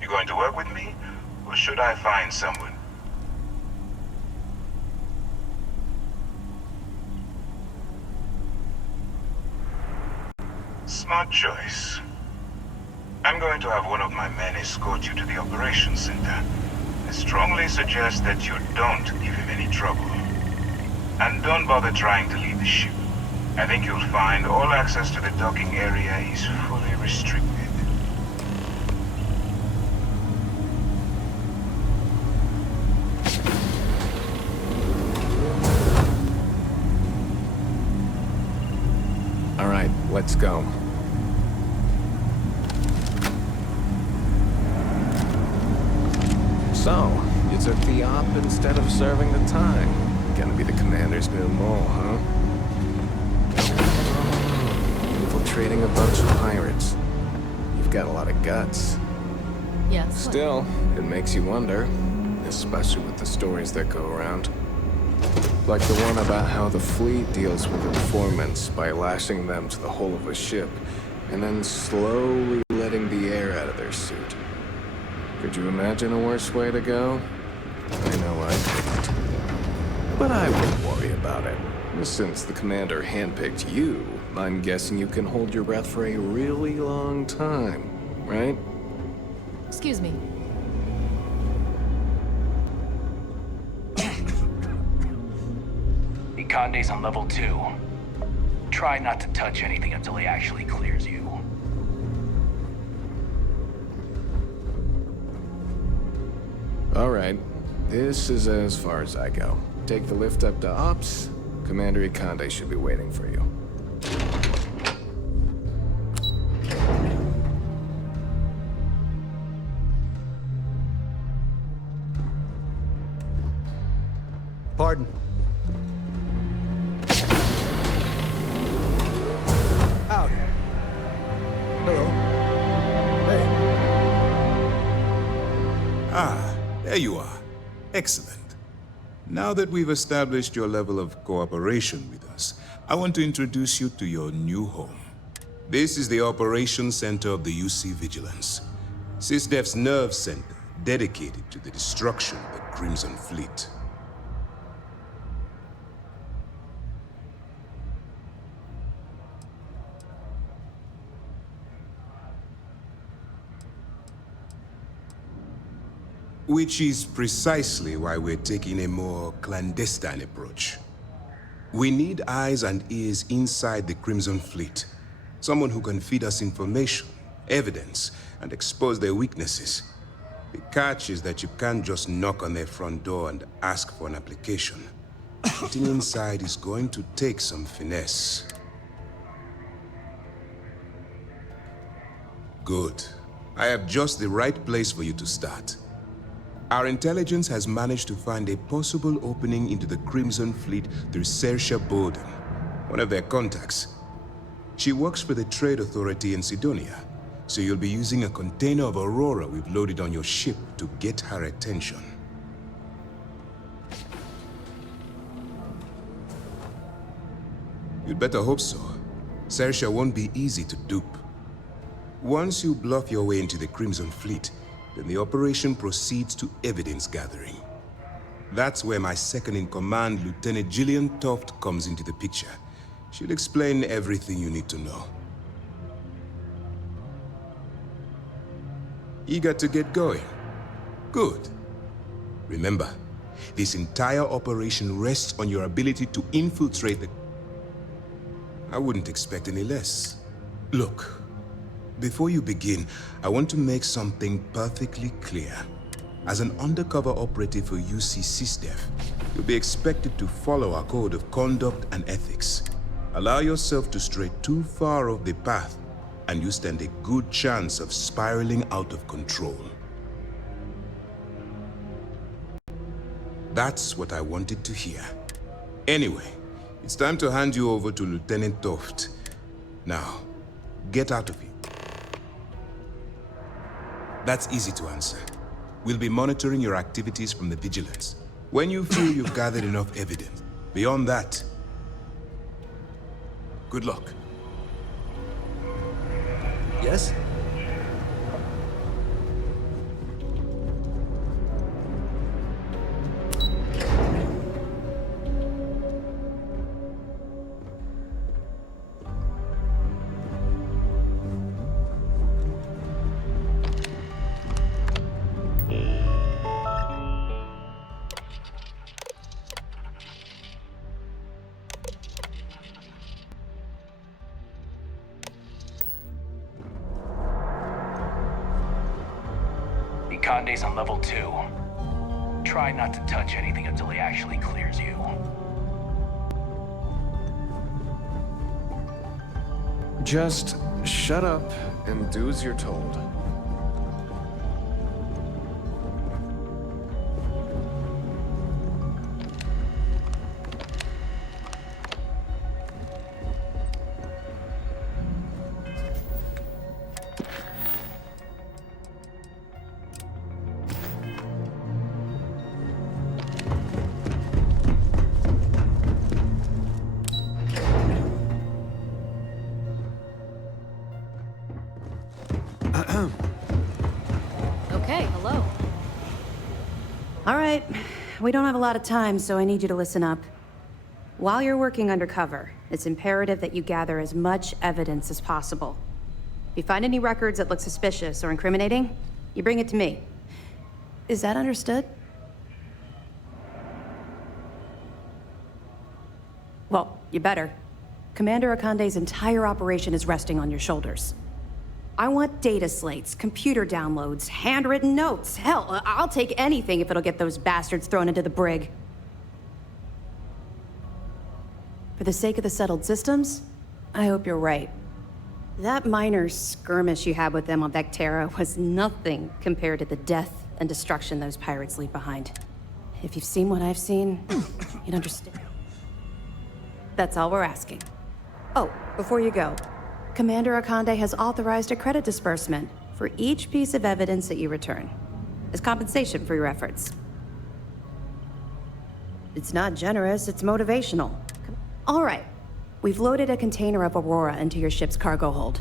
You going to work with me, or should I find someone? Smart choice. I'm going to have one of my men escort you to the operations center. I strongly suggest that you don't give him any trouble. And don't bother trying to leave the ship. I think you'll find all access to the docking area is fully restricted. All right, let's go. So, you took the op instead of serving the time. Gonna be the commander's new mole, huh? Infiltrating a bunch of pirates. You've got a lot of guts. Yeah. Still, it makes you wonder, especially with the stories that go around. Like the one about how the fleet deals with informants by lashing them to the hull of a ship and then slowly letting the air out of their suit. Could you imagine a worse way to go? I know I couldn't. But I wouldn't worry about it. Since the commander handpicked you, I'm guessing you can hold your breath for a really long time, right? Excuse me. Ikande's on level 2. Try not to touch anything until he actually clears you. All right. This is as far as I go. Take the lift up to Ops. Commander Ikande should be waiting for you. Pardon. Out. Hello. Hey. Ah, there you are. Excellent. Now that we've established your level of cooperation with us, I want to introduce you to your new home. This is the Operations Center of the UC Vigilance, SysDef's nerve center dedicated to the destruction of the Crimson Fleet. Which is precisely why we're taking a more clandestine approach. We need eyes and ears inside the Crimson Fleet. Someone who can feed us information, evidence, and expose their weaknesses. The catch is that you can't just knock on their front door and ask for an application. Getting inside is going to take some finesse. Good. I have just the right place for you to start. Our intelligence has managed to find a possible opening into the Crimson Fleet through Saoirse Bowden, one of their contacts. She works for the Trade Authority in Sidonia, so you'll be using a container of Aurora we've loaded on your ship to get her attention. You'd better hope so. Saoirse won't be easy to dupe. Once you bluff your way into the Crimson Fleet, then the operation proceeds to evidence gathering. That's where my second-in-command, Lieutenant Gillian Toft, comes into the picture. She'll explain everything you need to know. Eager to get going? Good. Remember, this entire operation rests on your ability to infiltrate the... I wouldn't expect any less. Look. Before you begin, I want to make something perfectly clear. As an undercover operative for UC SysDef, you'll be expected to follow our code of conduct and ethics. Allow yourself to stray too far off the path, and you stand a good chance of spiraling out of control. That's what I wanted to hear. Anyway, it's time to hand you over to Lieutenant Toft. Now, get out of here. That's easy to answer. We'll be monitoring your activities from the Vigilance. When you feel you've gathered enough evidence. Beyond that, good luck. Yes? Ikande's on level 2. Try not to touch anything until he actually clears you. Just shut up and do as you're told. Okay, hello. All right, we don't have a lot of time, so I need you to listen up. While you're working undercover, it's imperative that you gather as much evidence as possible. If you find any records that look suspicious or incriminating, you bring it to me. Is that understood? Well, you better. Commander Akande's entire operation is resting on your shoulders. I want data slates, computer downloads, handwritten notes. Hell, I'll take anything if it'll get those bastards thrown into the brig. For the sake of the settled systems, I hope you're right. That minor skirmish you had with them on Vectera was nothing compared to the death and destruction those pirates leave behind. If you've seen what I've seen, you'd understand. That's all we're asking. Oh, before you go, Commander Akande has authorized a credit disbursement for each piece of evidence that you return, as compensation for your efforts. It's not generous, it's motivational. All right, we've loaded a container of Aurora into your ship's cargo hold.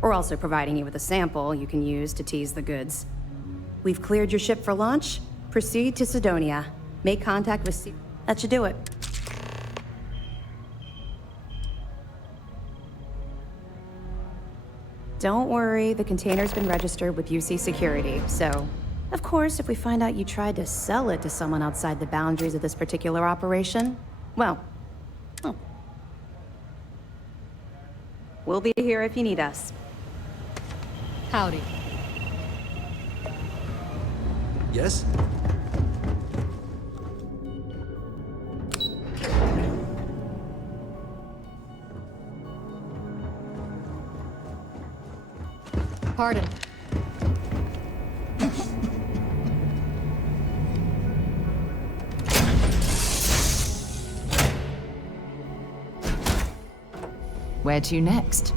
We're also providing you with a sample you can use to tease the goods. We've cleared your ship for launch. Proceed to Sidonia. Make contact with That should do it. Don't worry, the container's been registered with UC Security, so... Of course, if we find out you tried to sell it to someone outside the boundaries of this particular operation, well... We'll be here if you need us. Howdy. Yes? Pardon. Where to next?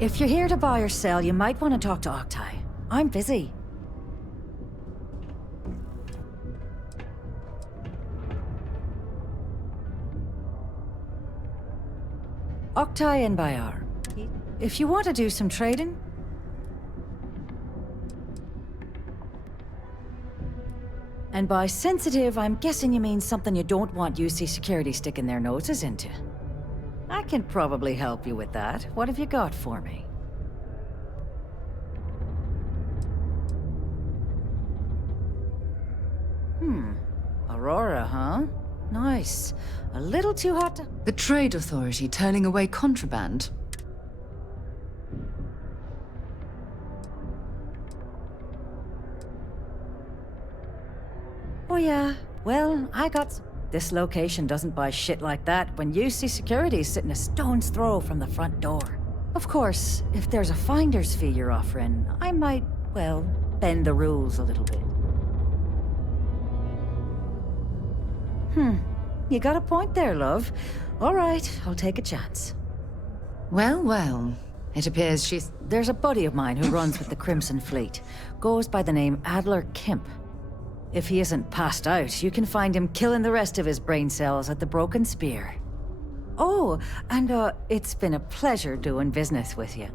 If you're here to buy or sell, you might want to talk to Octai. I'm busy. Octai and Bayar. If you want to do some trading... And by sensitive, I'm guessing you mean something you don't want UC Security sticking their noses into. I can probably help you with that. What have you got for me? Aurora, huh? Nice. A little too hot to... The Trade Authority turning away contraband. Oh yeah, well, I got... This location doesn't buy shit like that when UC Security's sitting a stone's throw from the front door. Of course, if there's a finder's fee you're offering, I might, well, bend the rules a little bit. You got a point there, love. All right, I'll take a chance. Well, well. It appears she's... There's a buddy of mine who runs with the Crimson Fleet. Goes by the name Adler Kemp. If he isn't passed out, you can find him killing the rest of his brain cells at the Broken Spear. Oh, and it's been a pleasure doing business with you.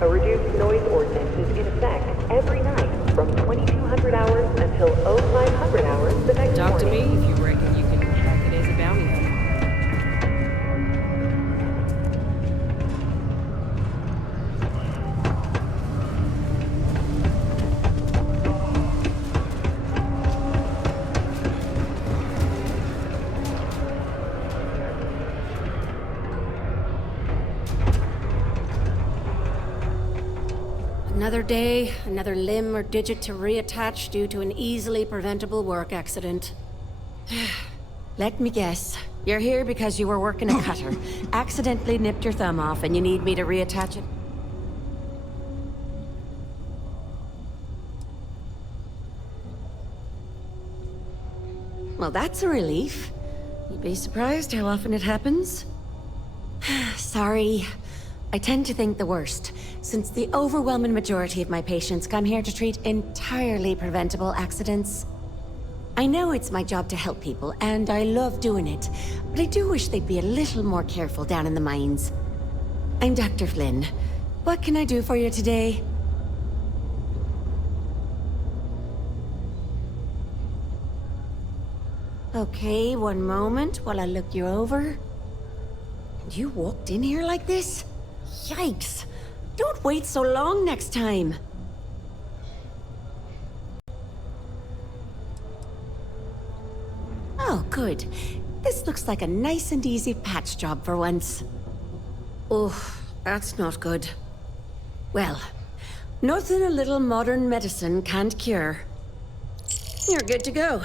A reduced noise ordinance is in effect every night from 2200 hours until 0500 hours the next Talk to me morning. if you reckon you can crack it as a bounty hunter. Another day, another limb or digit to reattach due to an easily preventable work accident. Let me guess. You're here because you were working a cutter, accidentally nipped your thumb off, and you need me to reattach it? Well, that's a relief. You'd be surprised how often it happens. Sorry. I tend to think the worst, since the overwhelming majority of my patients come here to treat entirely preventable accidents. I know it's my job to help people, and I love doing it, but I do wish they'd be a little more careful down in the mines. I'm Dr. Flynn. What can I do for you today? Okay, one moment while I look you over. And you walked in here like this? Yikes! Don't wait so long next time! Oh, good. This looks like a nice and easy patch job for once. Oh, that's not good. Well, nothing a little modern medicine can't cure. You're good to go.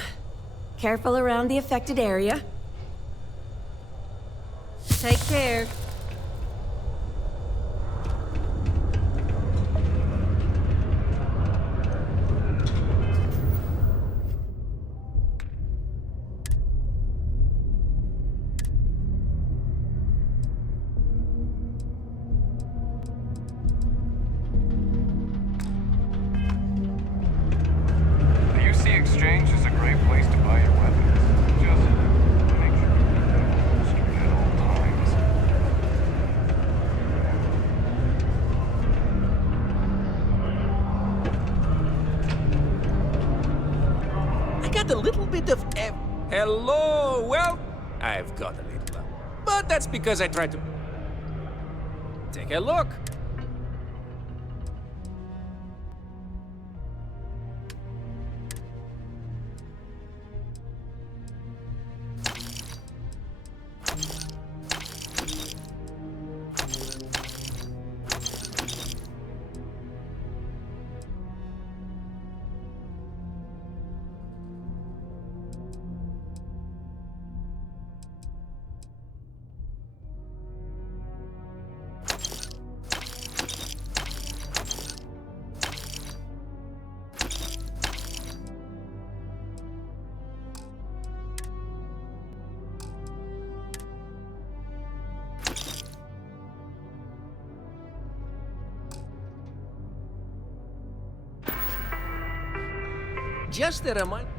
Careful around the affected area. Take care. Exchange is a great place to buy your weapons. Just make sure you keep them holstered at all times. I got a little bit of Hello, well, I've got a little. But that's because I tried to... Take a look. Just a reminder.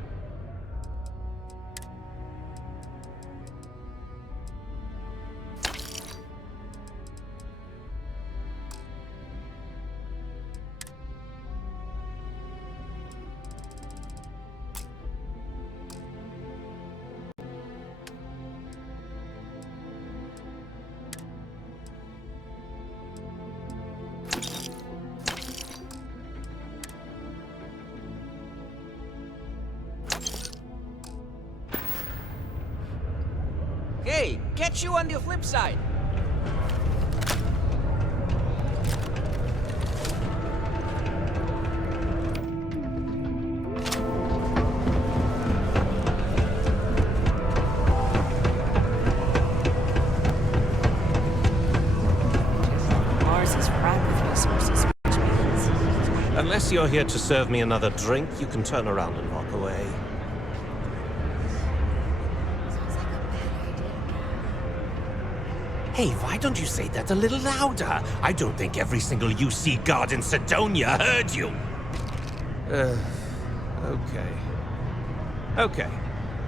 Hey, catch you on the flip side. Mars is ripe with resources, which means... Unless you're here to serve me another drink, you can turn around and walk away. Hey, why don't you say that a little louder? I don't think every single UC guard in Sidonia heard you. Okay. Okay.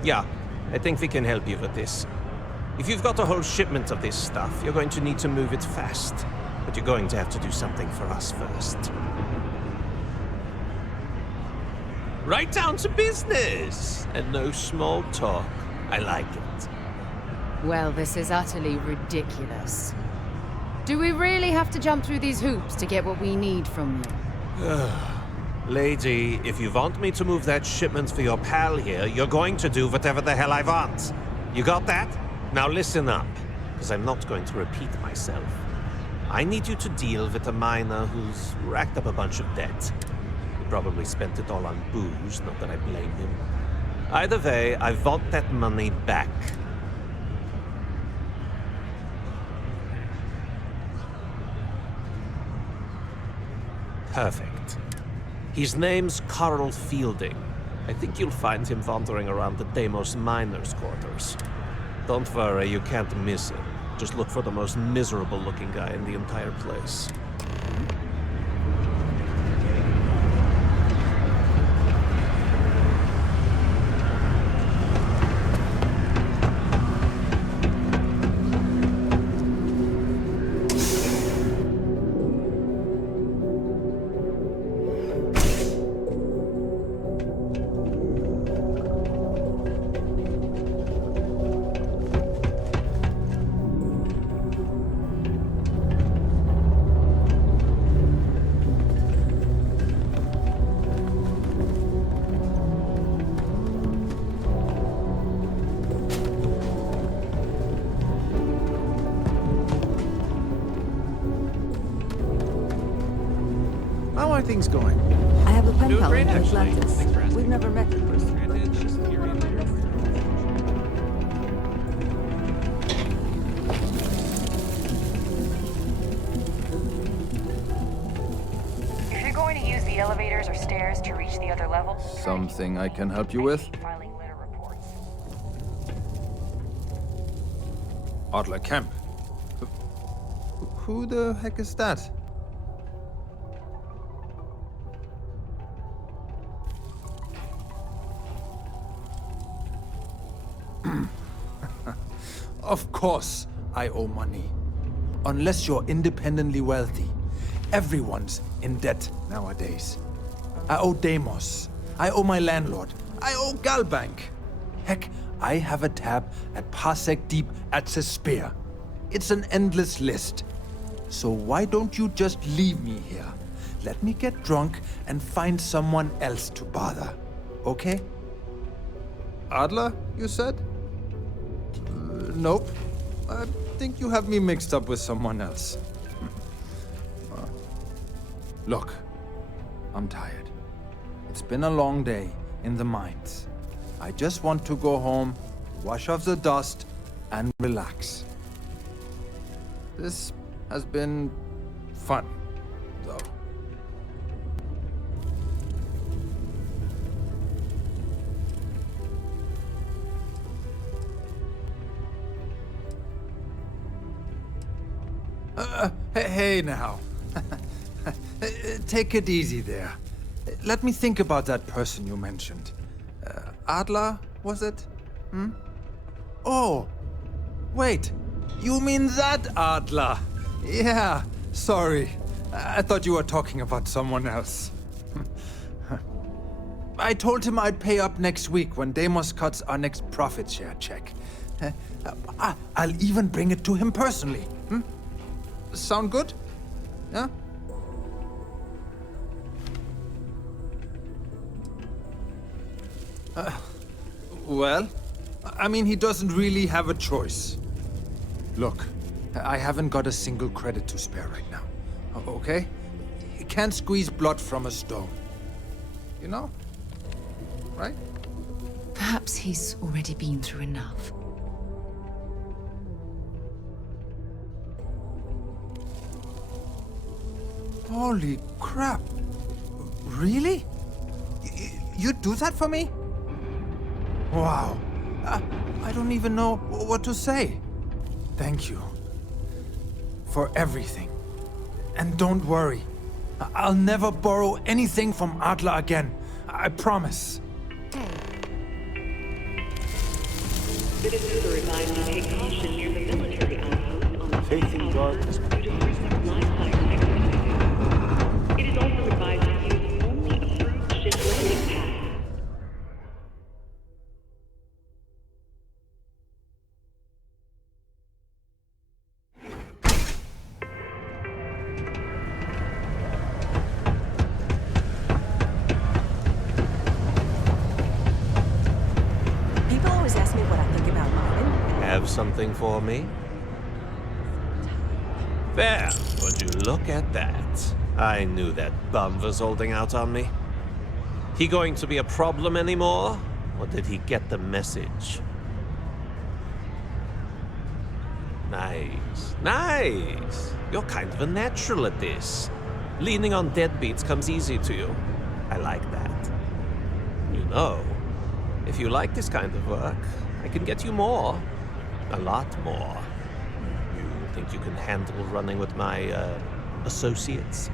Yeah, I think we can help you with this. If you've got a whole shipment of this stuff, you're going to need to move it fast. But you're going to have to do something for us first. Right down to business! And no small talk. I like it. Well, this is utterly ridiculous. Do we really have to jump through these hoops to get what we need from you? Lady, if you want me to move that shipment for your pal here, you're going to do whatever the hell I want. You got that? Now listen up, because I'm not going to repeat myself. I need you to deal with a miner who's racked up a bunch of debt. He probably spent it all on booze, not that I blame him. Either way, I want that money back. Perfect. His name's Carl Fielding. I think you'll find him wandering around the Deimos miners' quarters. Don't worry, you can't miss him. Just look for the most miserable-looking guy in the entire place. How are things going? I have a pen Doing pal great, in actually. Atlantis. Thanks for asking. We've never met in person. If you're going to use the elevators or stairs to reach the other level, Something I can help you with? filing letter reports. Adler Kemp. Who the heck is that? Of course I owe money. Unless you're independently wealthy. Everyone's in debt nowadays. I owe Deimos. I owe my landlord. I owe Galbank. Heck, I have a tab at Parsec Deep at Cespear. It's an endless list. So why don't you just leave me here? Let me get drunk and find someone else to bother. Okay? Adler, you said? Nope. I think you have me mixed up with someone else. Look, I'm tired. It's been a long day in the mines. I just want to go home, wash off the dust, and relax. This has been fun, though. Hey now. Take it easy there. Let me think about that person you mentioned. Adler, was it? Hmm? Oh, wait. You mean that Adler? Yeah, sorry. I thought you were talking about someone else. I told him I'd pay up next week when Deimos cuts our next profit share check. I'll even bring it to him personally. Hmm? Sound good? Yeah? Well, I mean, he doesn't really have a choice. Look, I haven't got a single credit to spare right now. Okay? You can't squeeze blood from a stone. You know? Right? Perhaps he's already been through enough. Holy crap. Really? You'd do that for me? Wow. I don't even know what to say. Thank you. for everything. And don't worry, I'll never borrow anything from Adler again. I promise. Citizens are advised to take caution near the military outpost on the Faith in God is due to recent live-fire activity. It is also advised to use only approved ship landing pads. People always ask me what I think about mining. Have something for me? There, would you look at that? I knew that bum was holding out on me. He going to be a problem anymore? Or did he get the message? Nice, nice. You're kind of a natural at this. Leaning on deadbeats comes easy to you. I like that. You know, if you like this kind of work, I can get you more. A lot more. You think you can handle running with my, associates?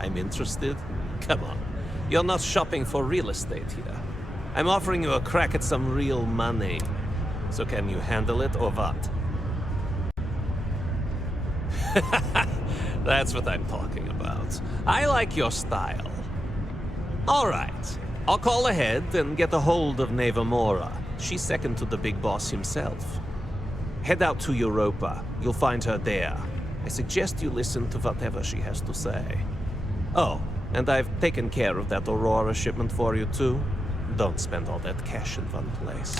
I'm interested? Come on. You're not shopping for real estate here. I'm offering you a crack at some real money. So can you handle it or what? That's what I'm talking about. I like your style. All right. I'll call ahead and get a hold of Neva Mora. She's second to the big boss himself. Head out to Europa. You'll find her there. I suggest you listen to whatever she has to say. Oh, and I've taken care of that Aurora shipment for you too. Don't spend all that cash in one place.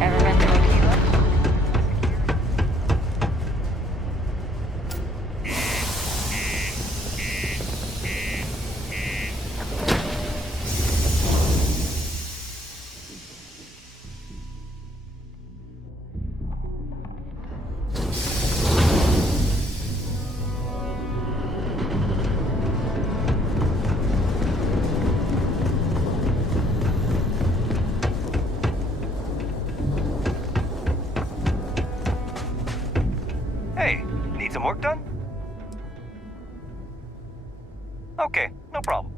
Ever been to Aquila? Hey, need some work done? Okay, no problem.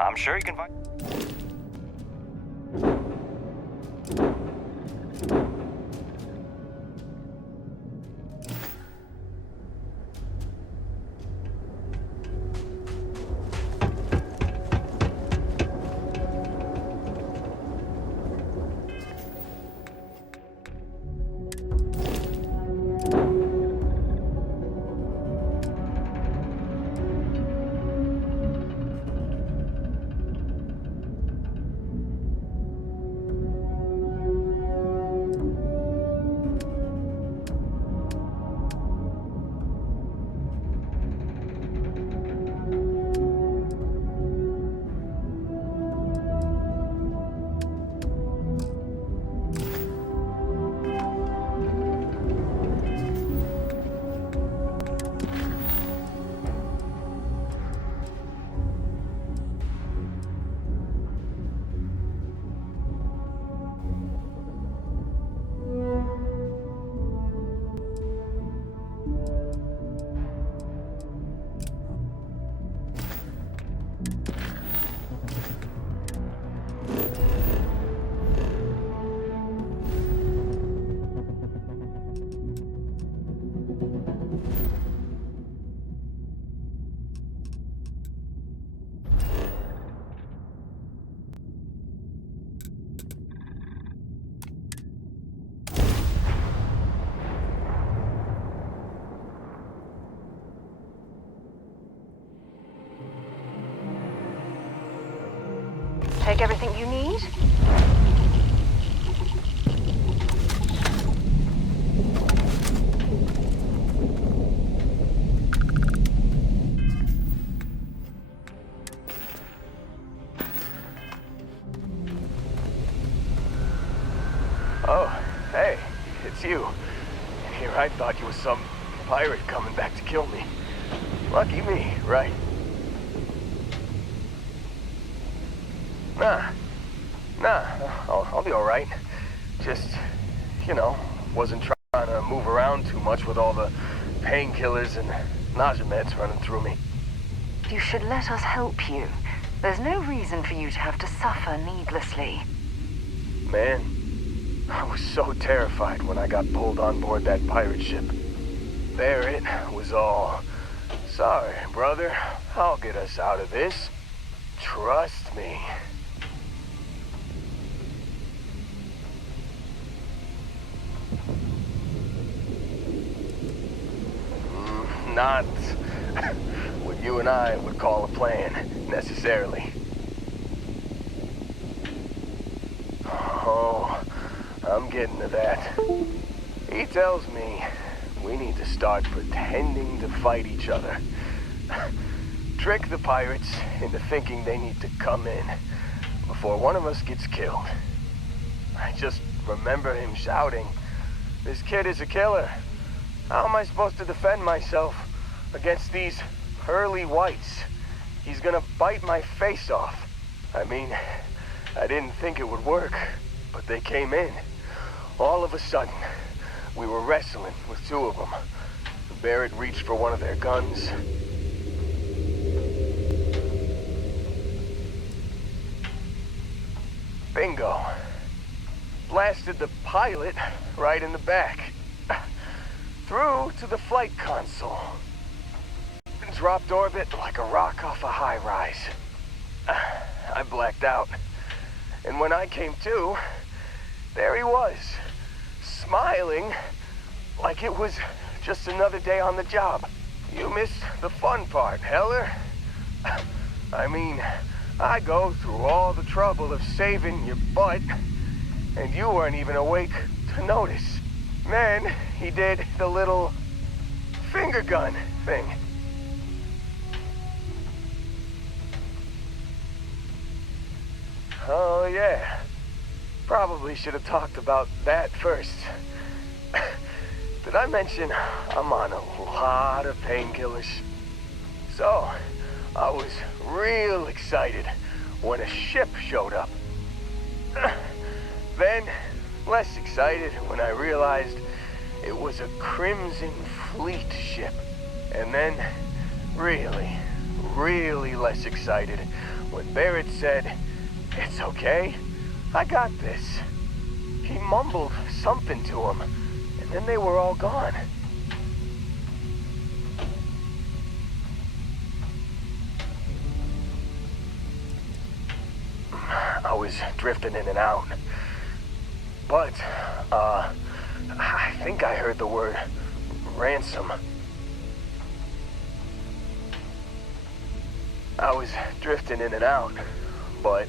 I'm sure you can find... like everything you need? Oh, hey, it's you. Here I thought you was some pirate coming back to kill me. Lucky me, right? Nah, I'll be alright. Just, you know, wasn't trying to move around too much with all the painkillers and nausea meds running through me. You should let us help you. There's no reason for you to have to suffer needlessly. Man, I was so terrified when I got pulled on board that pirate ship. There it was all. Sorry, brother. I'll get us out of this. Trust me. Not what you and I would call a plan, necessarily. Oh, I'm getting to that. He tells me we need to start pretending to fight each other. Trick the pirates into thinking they need to come in before one of us gets killed. I just remember him shouting, "This kid is a killer. How am I supposed to defend myself against these pearly whites? He's gonna bite my face off." I mean, I didn't think it would work, but they came in. All of a sudden, we were wrestling with two of them. Barrett reached for one of their guns. Bingo. Blasted the pilot right in the back. Through to the flight console. Dropped orbit like a rock off a high rise. I blacked out. And when I came to, there he was, smiling like it was just another day on the job. You missed the fun part, Heller. I mean, I go through all the trouble of saving your butt, and you weren't even awake to notice. Then he did the little finger gun thing. Oh yeah, probably should have talked about that first. Did I mention I'm on a lot of painkillers? So, I was real excited when a ship showed up. Then, less excited when I realized it was a Crimson Fleet ship. And then, really less excited when Barrett said, "It's okay, I got this." He mumbled something to him, and then they were all gone. I was drifting in and out. But, I think I heard the word ransom. I was drifting in and out, but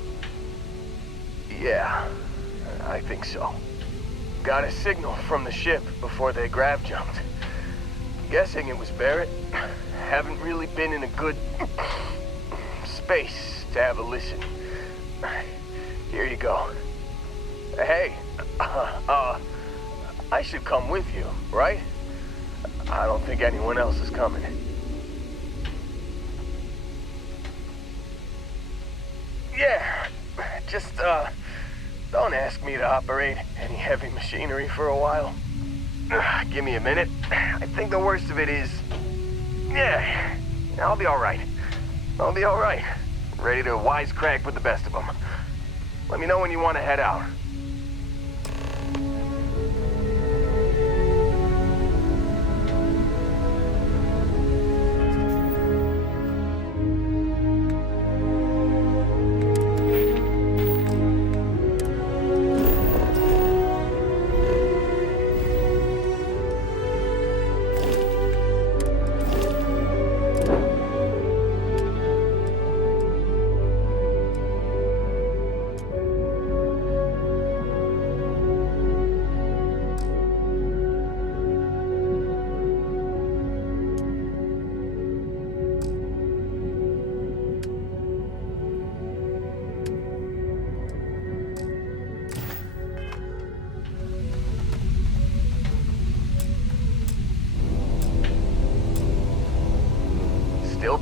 yeah, I think so. Got a signal from the ship before they grav jumped. Guessing it was Barrett. Haven't really been in a good space to have a listen. Here you go. Hey, I should come with you, right? I don't think anyone else is coming. Yeah, just, don't ask me to operate any heavy machinery for a while. Give me a minute. I think the worst of it is... Yeah, I'll be alright. I'll be alright. Ready to wisecrack with the best of them. Let me know when you want to head out.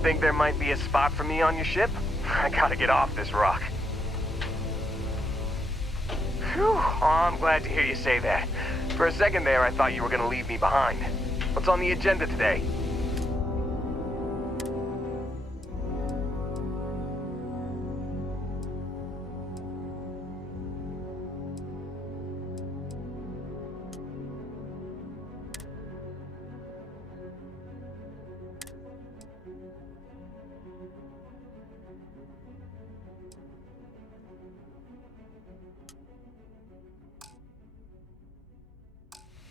think there might be a spot for me on your ship? I gotta get off this rock. Whew, oh, I'm glad to hear you say that. For a second there, I thought you were gonna leave me behind. What's on the agenda today?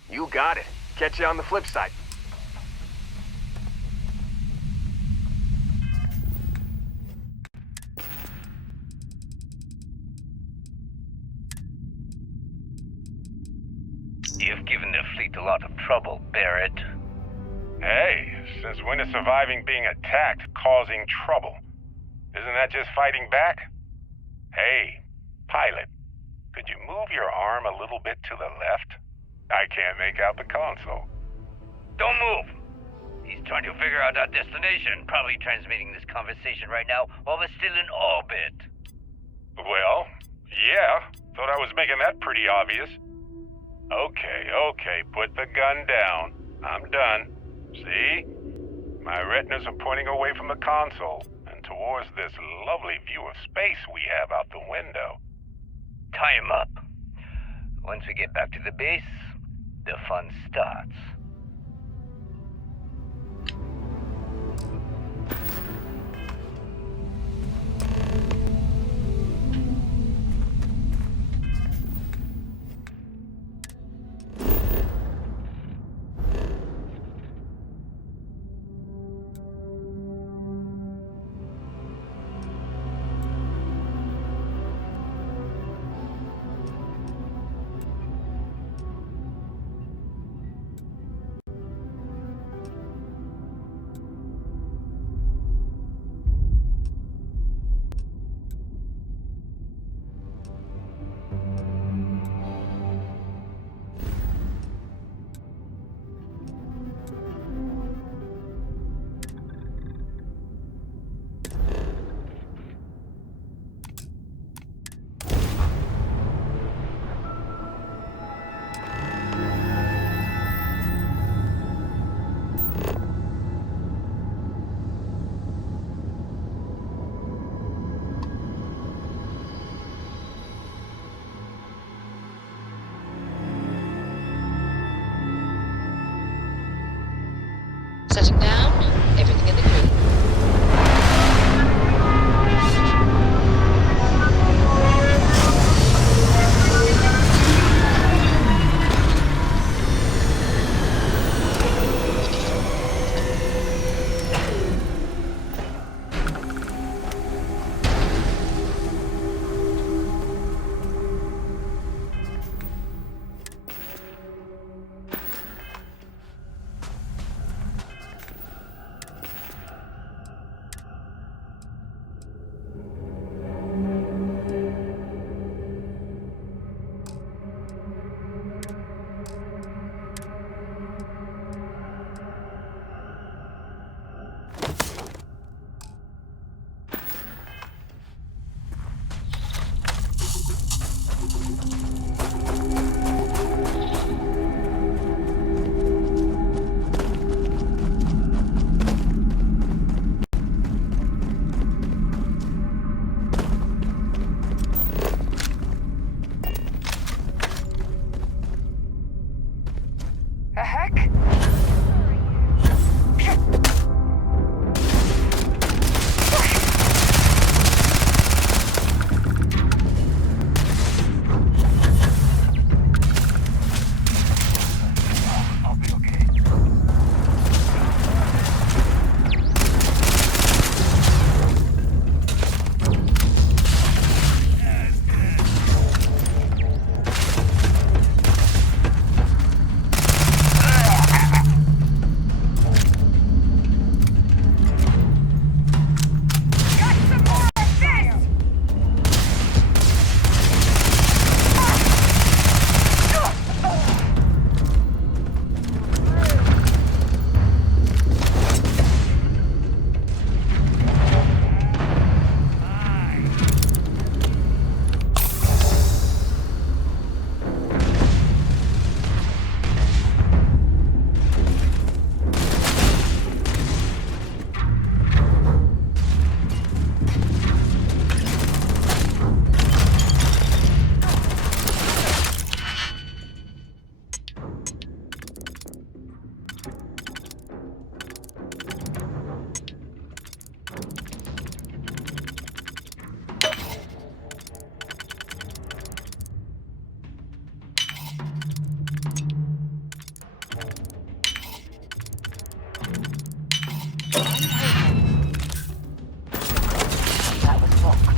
You got it. Catch you on the flip side. You've given the fleet a lot of trouble, Barrett. Hey, since when is surviving being attacked causing trouble? Isn't that just fighting back? Hey, pilot, could you move your arm a little bit to the left? I can't make out the console. Don't move! He's trying to figure out our destination, probably transmitting this conversation right now while we're still in orbit. Well, yeah, thought I was making that pretty obvious. Okay, put the gun down. I'm done. See? My retinas are pointing away from the console and towards this lovely view of space we have out the window. Tie him up. Once we get back to the base, the fun starts. Setting down, everything in the green. That was locked.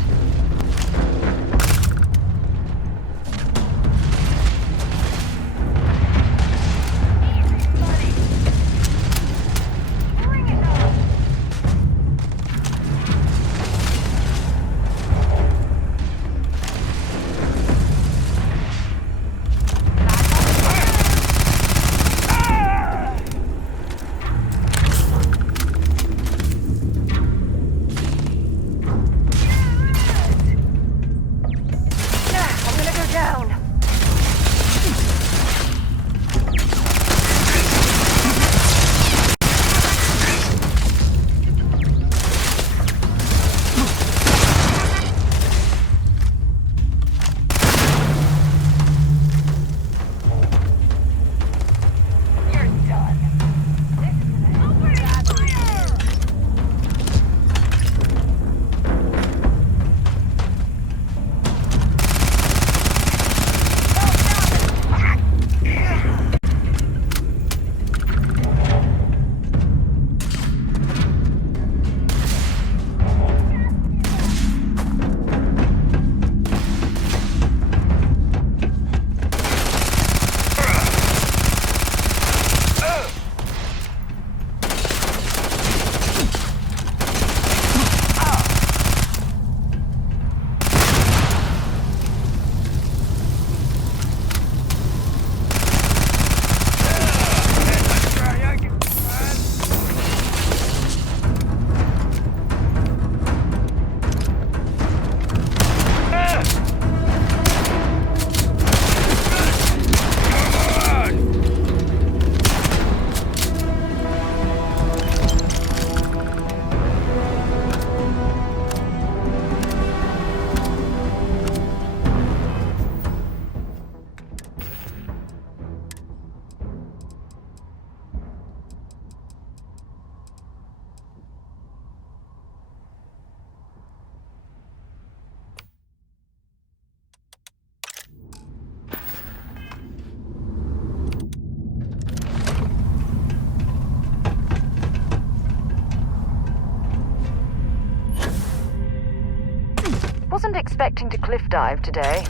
Wasn't expecting to cliff dive today.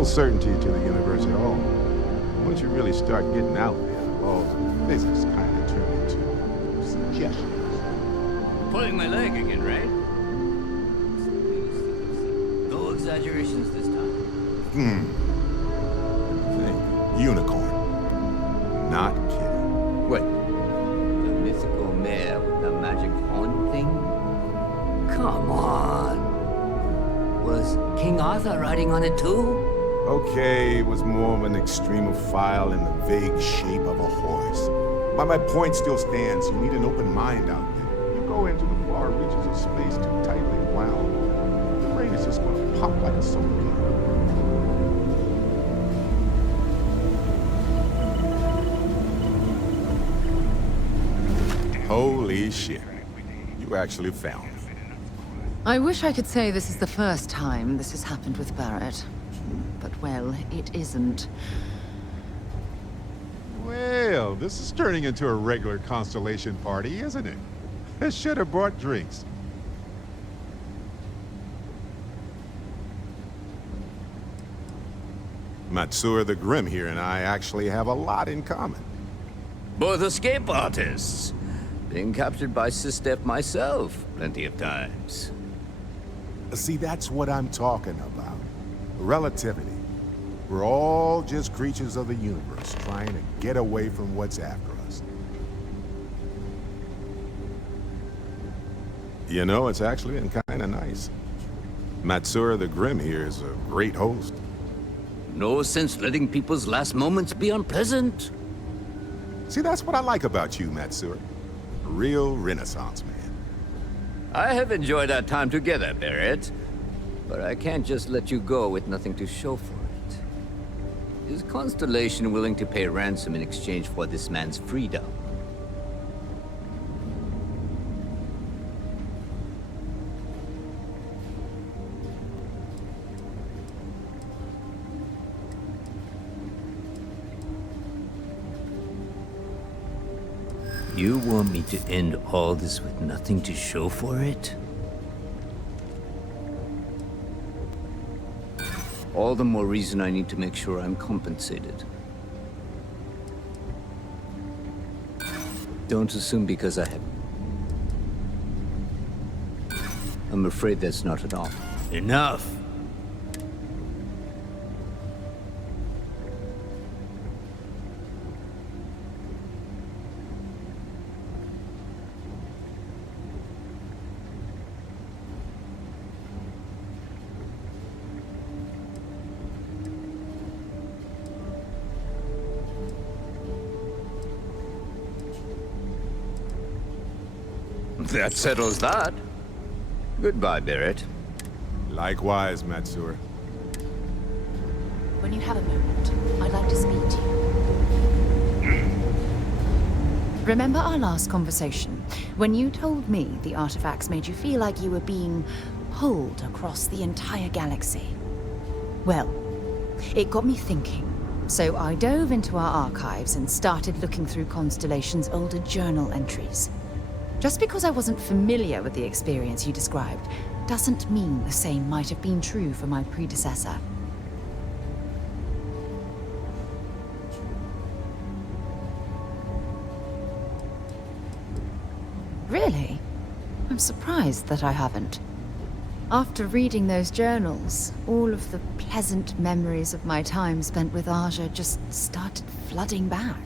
no certainty to the universe at all. Once you really start getting out there, the laws of physics kind of turn into suggestions. Pulling my leg again, right? No exaggerations this time. Think. Unicorn. Not kidding. What? The mythical mare with the magic horn thing? Come on. Was King Arthur riding on it too? Okay, it was more of an extremophile in the vague shape of a horse. But my point still stands. You need an open mind out there. You go into the far reaches of space too tightly wound, the brain is just going to pop like a soda. Holy shit. You actually found me. I wish I could say this is the first time this has happened with Barrett. But, well, it isn't. Well, this is turning into a regular Constellation party, isn't it? I should have brought drinks. Matsura the Grim here and I actually have a lot in common. Both escape artists. Being captured by Sistef myself plenty of times. See, that's what I'm talking about. Relativity. We're all just creatures of the universe, trying to get away from what's after us. You know, it's actually been kind of nice. Matsura the Grim here is a great host. No sense letting people's last moments be unpleasant. See, that's what I like about you, Matsura. A real Renaissance man. I have enjoyed our time together, Barrett. But I can't just let you go with nothing to show for it. Is Constellation willing to pay ransom in exchange for this man's freedom? You want me to end all this with nothing to show for it? All the more reason I need to make sure I'm compensated. Don't assume because I have... I'm afraid that's not enough. Enough! That settles that. Goodbye, Barrett. Likewise, Matsura. When you have a moment, I'd like to speak to you. Remember our last conversation? When you told me the artifacts made you feel like you were being pulled across the entire galaxy. Well, it got me thinking. So I dove into our archives and started looking through Constellation's older journal entries. Just because I wasn't familiar with the experience you described, doesn't mean the same might have been true for my predecessor. Really? I'm surprised that I haven't. After reading those journals, all of the pleasant memories of my time spent with Aja just started flooding back.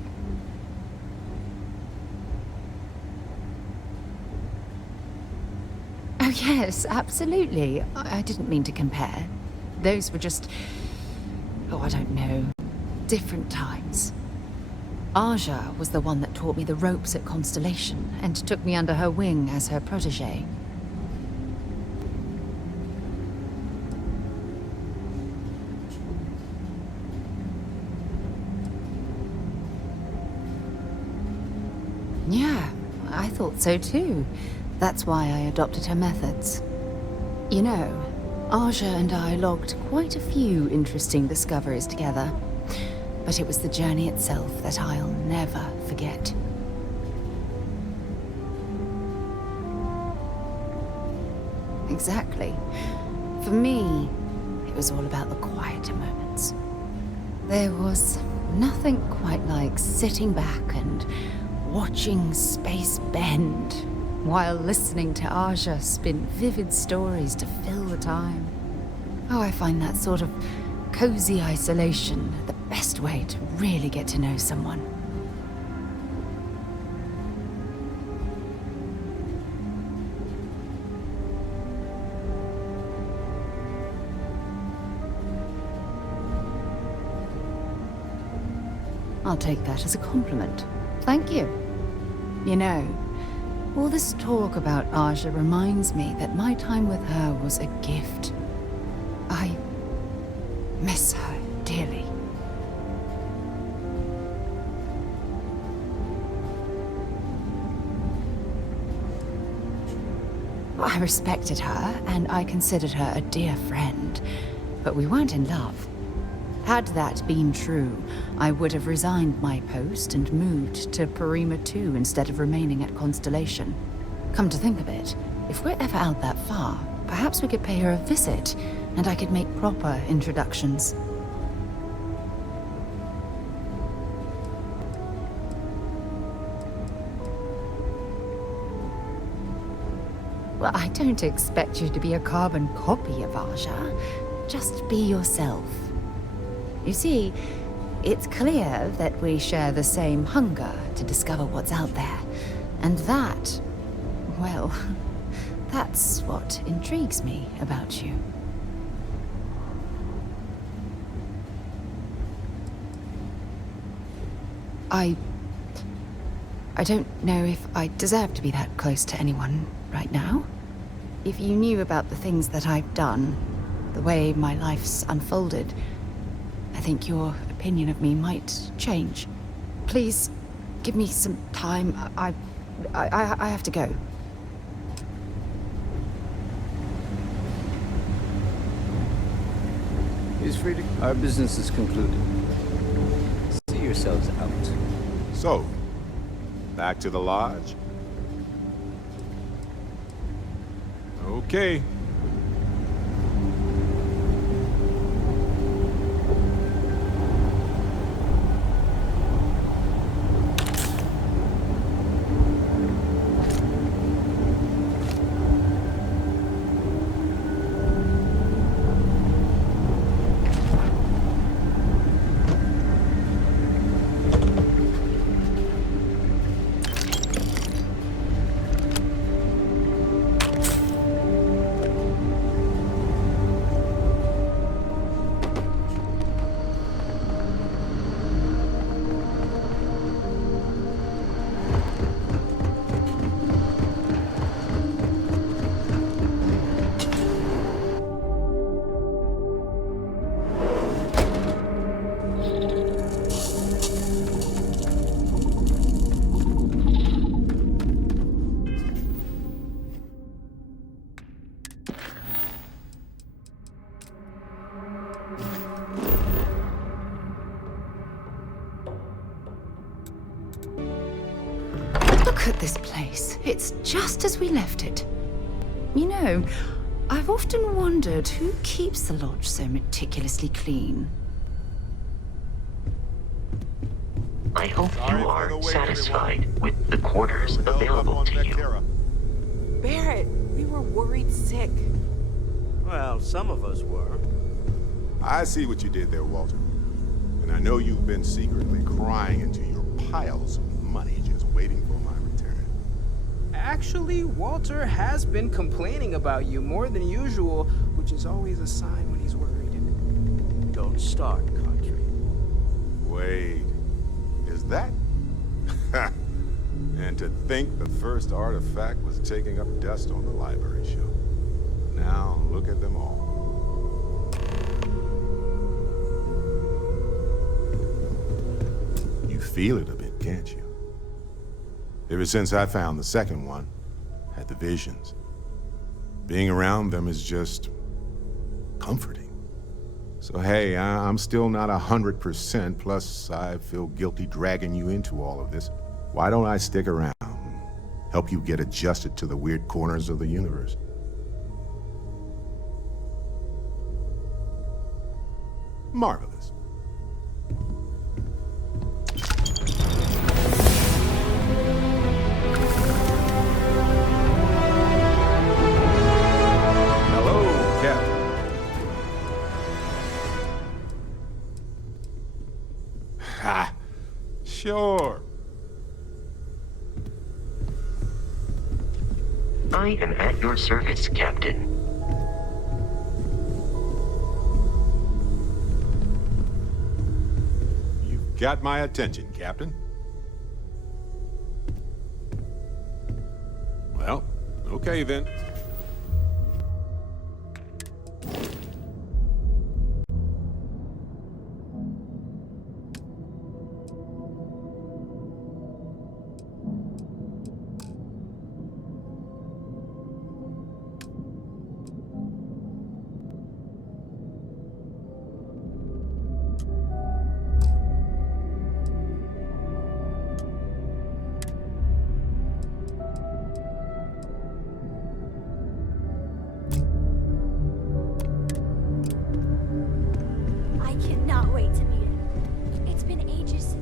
Oh yes, absolutely. I didn't mean to compare. Those were just... oh, I don't know. Different times. Aja was the one that taught me the ropes at Constellation and took me under her wing as her protege. Yeah, I thought so too. That's why I adopted her methods. You know, Aja and I logged quite a few interesting discoveries together. But it was the journey itself that I'll never forget. Exactly. For me, It was all about the quieter moments. There was nothing quite like sitting back and watching space bend while listening to Aja spin vivid stories to fill the time. Oh, I find that sort of cozy isolation the best way to really get to know someone. I'll take that as a compliment. Thank you. You know, all this talk about Aja reminds me that my time with her was a gift. I miss her dearly. I respected her, and I considered her a dear friend, but we weren't in love. Had that been true, I would have resigned my post and moved to Parima 2 instead of remaining at Constellation. Come to think of it, if we're ever out that far, perhaps we could pay her a visit, and I could make proper introductions. Well, I don't expect you to be a carbon copy of Aja. Just be yourself. You see, it's clear that we share the same hunger to discover what's out there. And that, well, that's what intrigues me about you. I don't know if I deserve to be that close to anyone right now. If you knew about the things that I've done, the way my life's unfolded, I think your opinion of me might change. Please, give me some time. I have to go. He's free to... Our business is concluded. See yourselves out. So, back to the lodge? Okay. Look at this place. It's just as we left it. You know, I've often wondered who keeps the lodge so meticulously clean. I hope you are satisfied with the quarters available to you. Barrett, we were worried sick. Well, some of us were. I see what you did there, Walter. And I know you've been secretly crying into your piles of money just waiting for my return. Actually, Walter has been complaining about you more than usual, which is always a sign when he's worried. Don't start, country. Wait, is that? And to think the first artifact was taking up dust on the library shelf. Now look at them all. You feel it a bit, can't you? Ever since I found the second one, had the visions. Being around them is just comforting. So hey, I'm still not 100%, plus I feel guilty dragging you into all of this. Why don't I stick around, help you get adjusted to the weird corners of the universe? Marvelous. Hello, Captain. Ha! Sure. I am at your service, Captain. You've got my attention, Captain. Well, okay then. I cannot wait to meet him. It's been ages.